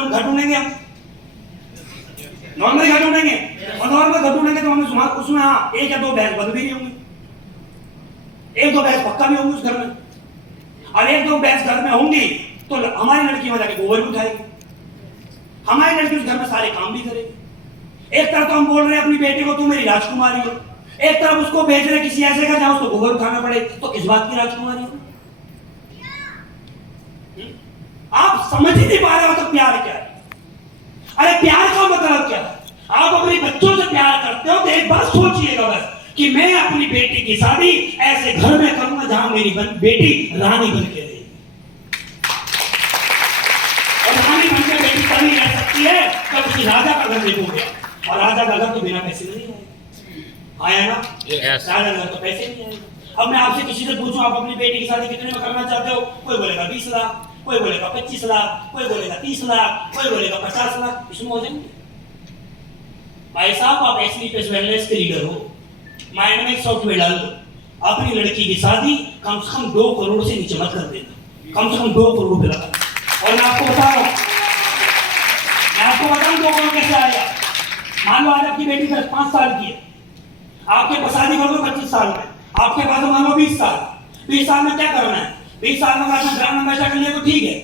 घर ढूंढेंगे हम, नॉर्मल घर ढूंढेंगे और नॉर्मल घर ढूंढेंगे तो हमें उसमें हाँ 1 या 2 भैंस बंद भी नहीं होंगी, 1-2 भैंस पक्का भी होंगी उस घर में। और 1-2 भैंस घर में होंगी तो हमारी लड़की वहां जाके गोबर भी उठाएगी, हमारी लड़की उस घर में सारे काम भी करेगी। एक तरफ तो हम बोल रहे हैं अपनी बेटी को तू मेरी राजकुमारी हो, एक तरफ उसको भेज रहे किसी ऐसे घर जहां उसको गोबर उठाना पड़े, तो किस बात की राजकुमारी हो? आप समझ ही नहीं पा रहे हो तो प्यार क्या है? अरे प्यार का मतलब क्या है? आप अपने बच्चों से प्यार करते हो तो एक बात सोचिएगा बस कि मैं अपनी बेटी की शादी ऐसे घर में करूंगा जहां मेरी बेटी रानी बन के रहेगी। और रानी बन के बेटी तभी रह सकती है जब किसी राजा का घर देखोगे, और राजा का घर तो बिना पैसे नहीं आएगा। आया ना? राजा का घर तो पैसे नहीं आएगा। अब मैं आपसे किसी से पूछूं आप अपनी बेटी की शादी कितने में करना चाहते हो? कोई बोलेगा 20 लाख, कोई बोलेगा 25 लाख, कोई बोलेगा 30 लाख, कोई बोलेगा 50 लाख। इसमें हो जाएंगे भाई साहब। आप एसपीएस वेलनेस के लीडर हो, माइंड में एक सॉफ्टवेयर डाल दो, अपनी लड़की की शादी कम से कम 2 करोड़ से नीचे मत कर देना, कम से कम 2 करोड़ रुपए लगा। और मैं आपको बताऊं 2 करोड़ कैसे आएगा। मान लो आज आपकी बेटी 5 साल की है, आपके शादी करोगे 25 साल में, आपके पास मान लो 20 साल में क्या करना है? 20 साल में अगर ग्राम एम्बेसडर कर लिया तो ठीक है,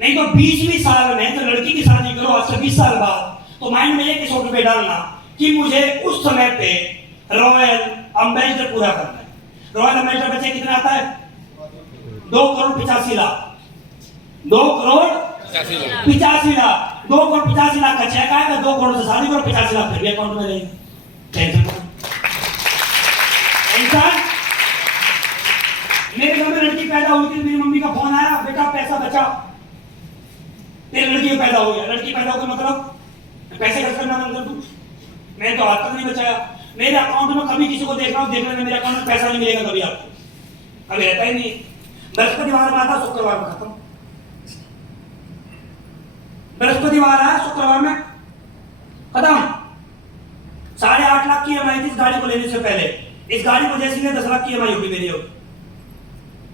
नहीं तो 20वीं साल में तो लड़की की शादी करो आज से 20 साल बाद, तो माइंड में एक सॉफ्टवेयर डालना कि मुझे उस समय पे रॉयल एम्बेसडर पूरा करना है। रॉयल एम्बेसडर बचे कितना आता है? 2 करोड़ 85 लाख, 2 करोड़ 85 लाख, 2 करोड़ 85 लाख का चेक आएगा, 2 करोड़ से शादी करो, 85 लाख फिर भी अकाउंट में रहेगा। टेंशन मेरे अच्छा तेरे लड़की पैदा हो गया, लड़की पैदा हो गई मतलब पैसे खर्च करना बंद कर दूं? मैंने तो आज तक नहीं बचाया। मेरे अकाउंट में कभी किसी को देख रहा हूँ, देख लेना मेरे अकाउंट में पैसा नहीं मिलेगा कभी आपको, अभी रहता ही नहीं। बृहस्पतिवार में आता, शुक्रवार में खत्म। बृहस्पतिवार आया, शुक्रवार में खत्म। 8.5 लाख की EMI थी इस गाड़ी को लेने से पहले। इस गाड़ी को जैसे ही 10 लाख की EMI होगी मेरी होगी,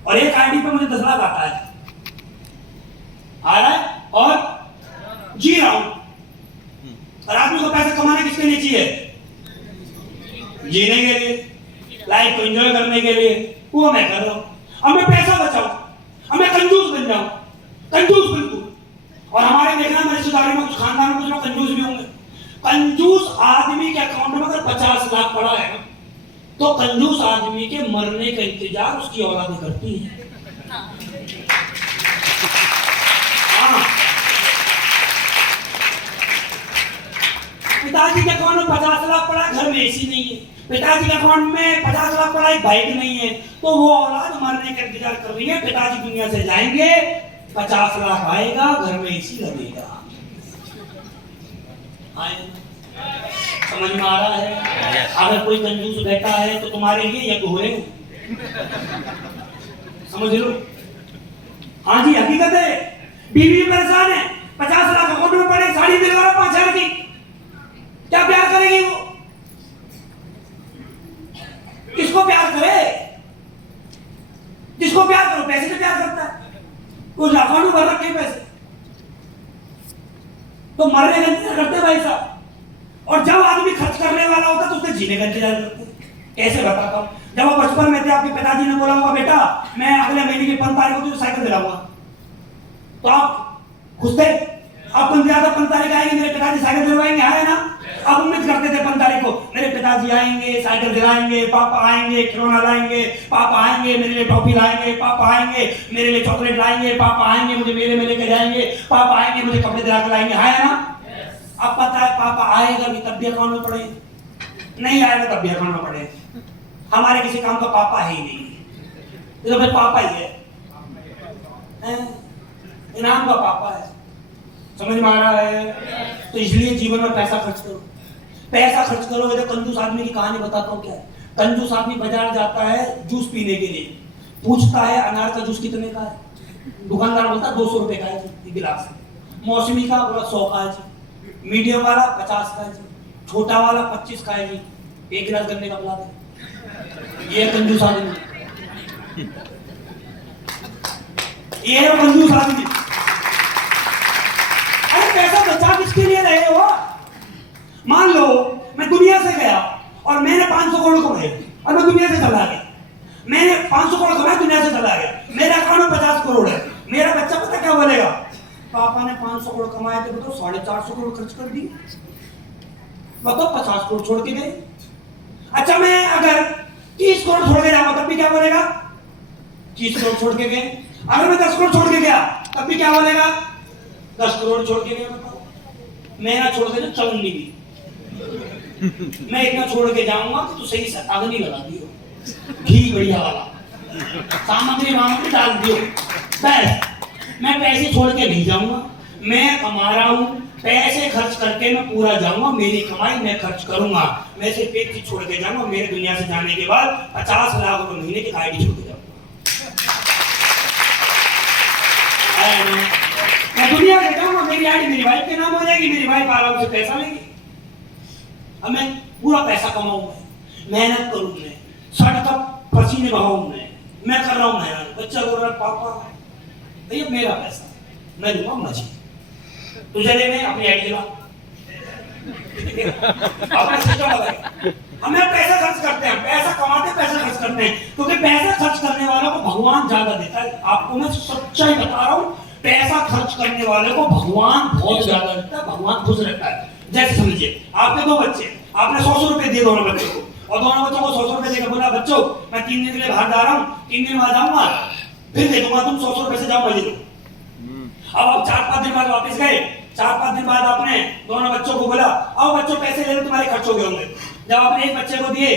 और एक आईडी पे मुझे 10 लाख आता है, आ रहा है और जी रहा हूं। और आदमी को पैसा कमाने किसके लिए चाहिए? जीने के लिए, लाइफ को एंजॉय करने के लिए। वो मैं कर रहा हूं। अब मैं पैसा बचाऊं, अब मैं कंजूस बन जाऊं, कंजूस बिल्कुल। और हमारे देखना मेरे रिश्तेदारी में कुछ खानदान में कुछ लोग कंजूस भी होंगे। कंजूस आदमी के अकाउंट में अगर 50 लाख पड़ा है ना, तो कंजूस आदमी के मरने का इंतजार उसकी औलादें करती है। पिताजी के अकाउंट में 50 लाख पड़ा है, घर में एसी नहीं है। पिताजी के अकाउंट में 50 लाख पड़ा है, बाइक नहीं है, तो वो औलाद मरने का इंतजार कर रही है। पिताजी दुनिया से जाएंगे, 50 लाख आएगा, घर में एसी लगेगा। समझ में आ रहा है? अगर कोई कंजूस बैठा है तो तुम्हारे लिए यज्ञ हो रहे हैं, समझ लो। हाँ जी, हकीकत है। बीवी परेशान है, 50 लाख अकाउंट में पड़े, साड़ी दिलवा 5,000 की, क्या प्यार करेगी वो? किसको प्यार करे? जिसको प्यार करो पैसे से प्यार करता है, वो अकाउंट में भर रखे पैसे, तो मरने का इंतजार करते भाई साहब। और जब आदमी खर्च करने वाला होता तो उसके जीने का इंतजार करते। कैसे बताता हूं? जब वो बचपन में थे, आपके पिताजी ने बोला होगा बेटा मैं अगले महीने की 5 तारीख को तुझे साइकिल दिलाऊंगा, तो आप खुश थे? आप तुम ज्यादा 5 तारीख आएगी मेरे पिताजी साइकिल दिलवाएंगे, है ना? आप उम्मीद करते थे 5 तारीख को मेरे पिताजी आएंगे, साइकिल दिलाएंगे, पापा आएंगे, खिलौना लाएंगे, पापा आएंगे मेरे लिए टॉफी लाएंगे, पापा आएंगे मेरे लिए चॉकलेट लाएंगे, पापा आएंगे मुझे मेले में लेके जाएंगे, पापा आएंगे मुझे कपड़े दिला के लाएंगे, है ना? अब पता है पापा आएगा भी तब भी अकाउंट में पड़े, नहीं आएगा तब भी अकाउंट में पड़े। हमारे किसी काम का पापा है ही नहीं, तो फिर पापा ही है, इनाम का पापा है। समझ में आ रहा है? तो इसलिए जीवन में पैसा खर्च करो। पैसा खर्च करोगे तो कंजूस आदमी की कहानी बताता हूँ क्या है। कंजूस आदमी बाजार जाता है जूस पीने के लिए, पूछता है अनार का जूस कितने का है? दुकानदार बोलता है 200 रुपए का है जी गिलास। मौसमी का बोला 100 का है जी, मीडियम वाला 50 का है जी, छोटा वाला 25 का है जी, एक गिलास गन्ने का पिला दे। ये कंजूस आदमी, ये है कंजूस आदमी। अरे पैसा बचा किसके लिए रहे हो? मान लो मैं दुनिया से गया और मैंने 500 करोड़ कमाए और मैं दुनिया से चला गया। मैंने 500 करोड़ कमाया, दुनिया से चला गया, मेरे अकाउंट में 50 करोड़ है। मेरा बच्चा पता क्या बोलेगा? पापा ने 500 करोड़ कमाए थे, बताओ 450 करोड़ खर्च कर दिए, बताओ 50 करोड़ छोड़ के गए। अच्छा मैं अगर 30 करोड़ छोड़ के जाऊंगा तब भी क्या बोलेगा? 30 करोड़ छोड़ के गए। अगर मैं 10 करोड़ छोड़ के गया तब भी क्या बोलेगा? 10 करोड़ छोड़ के गया। बताओ मैं ना छोड़ के तो चलूंगी भी, मैं इतना छोड़ के जाऊंगा कि तू सही से अग्नि लगा दियो, घी बढ़िया वाला, सामग्री वामग्री डाल दियो, बस मैं पैसे छोड़ के नहीं जाऊंगा। मैं कमा रहा हूं, पैसे खर्च करके मैं पूरा जाऊंगा, मेरी कमाई मैं खर्च करूंगा। मैं सिर्फ एक चीज छोड़ के जाऊंगा, मेरे दुनिया से जाने के बाद 50 लाख रुपए महीने की आईडी छोड़ के जाऊंगा। मैं दुनिया से जाऊंगा, मेरी आईडी मेरी वाइफ के नाम हो जाएगी, मेरी वाइफ आराम से पैसा लेगी। अब मैं पूरा पैसा कमाऊंगा, मेहनत करूंगा, सड़क पसीने बहाऊंगा, मैं कर रहा हूं मेहनत। बच्चा बोल रहा पापा भैया मेरा पैसा मैं दूंगा, मजे तुझे लेने अपनी आईडी ला, अपना सिस्टम लगाए। हमें पैसा खर्च करते हैं, पैसा कमाते पैसा खर्च करते हैं, क्योंकि पैसा खर्च करने वालों को भगवान ज्यादा देता है। आपको मैं सच्चाई बता रहा हूँ, पैसा खर्च करने वाले को भगवान बहुत ज्यादा देता है, भगवान खुश रहता है। जैसे समझिए आपके 2 बच्चे, आपने 100 रुपए दिए दोनों बच्चों को, और दोनों बच्चों को 100 रुपए देकर बोला बच्चों मैं 3 दिन के लिए बाहर जा रहा हूँ, 3 दिन बाद आऊंगा फिर दे दूंगा, तुम 100 रुपए से जाओ मजे लो। अब आप 4-5 दिन बाद वापस गए, 4-5 दिन बाद आपने दोनों बच्चों को बोला आओ बच्चों पैसे ले लो, तुम्हारे खर्च हो गए होंगे। जब आपने एक बच्चे को दिए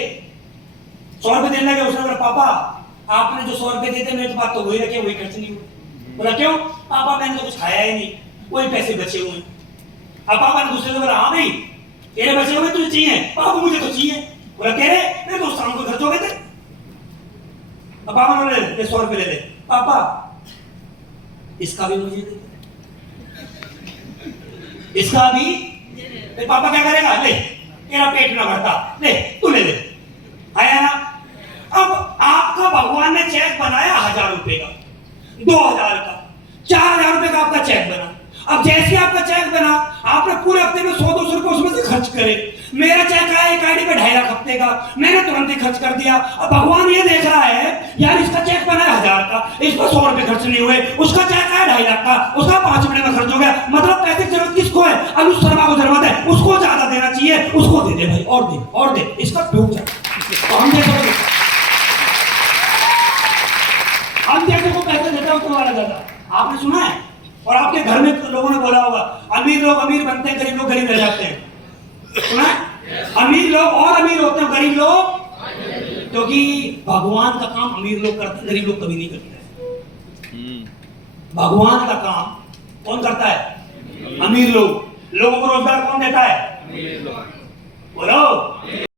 100 रुपए देने लगे, उसने बोला पापा आपने जो 100 रुपए दिए थे मेरे पास तो वही रखे, वही खर्च नहीं हुए। बोला क्यों? पापा मैंने तो कुछ खाया ही नहीं, वही पैसे बचे हुए हैं। अब पापा ने दूसरे को बोला हाँ भाई तेरे बचे हुए तुझे चाहिए, पापा मुझे तो चाहिए। बोला तेरे मेरे दोस्त शाम को खर्च हो गए थे। अब पापा ने बोले 100 रुपये ले ले। पापा इसका भी मुझे दे दे, इसका भी। फिर पापा क्या करेगा, ले तेरा पेट ना भरता, ले तू ले ले, आया ना। अब आपका भगवान ने चेक बनाया 1000 रुपए का, 2000 का, 4000 रुपए का आपका चेक बना। अब जैसे आपका चेक बना, आपने पूरे हफ्ते में 100-200 रुपए उसमें से खर्च करे। मेरा चेक आया एक आईडी पे 2.5 लाख हफ्ते का, मैंने तुरंत ही खर्च कर दिया। अब भगवान ये देख रहा है यार इसका चेक बना है 1000 का, इस पर 100 रुपए खर्च नहीं हुए, उसका चेक आया 2.5 लाख का, उसका 5 मिनट में खर्च हो गया। मतलब पैसे की जरूरत किसको है, अनुज शर्मा को जरूरत है, उसको ज्यादा देना चाहिए, उसको दे दे भाई, और दे, इसका डूब जा। तो हम जैसे को पैसे देता हूं तुम्हारा ज्यादा, आपने सुना है। और आपके घर में लोगों ने बोला होगा अमीर लोग अमीर बनते हैं, गरीब लोग गरीब रह जाते हैं, सुना है। अमीर लोग और अमीर होते हैं, गरीब लोग, क्योंकि भगवान का काम अमीर लोग करते हैं, गरीब लोग कभी नहीं करते। भगवान का काम कौन करता है, अमीर लोग। लोगों को रोजगार कौन देता है, बोलो।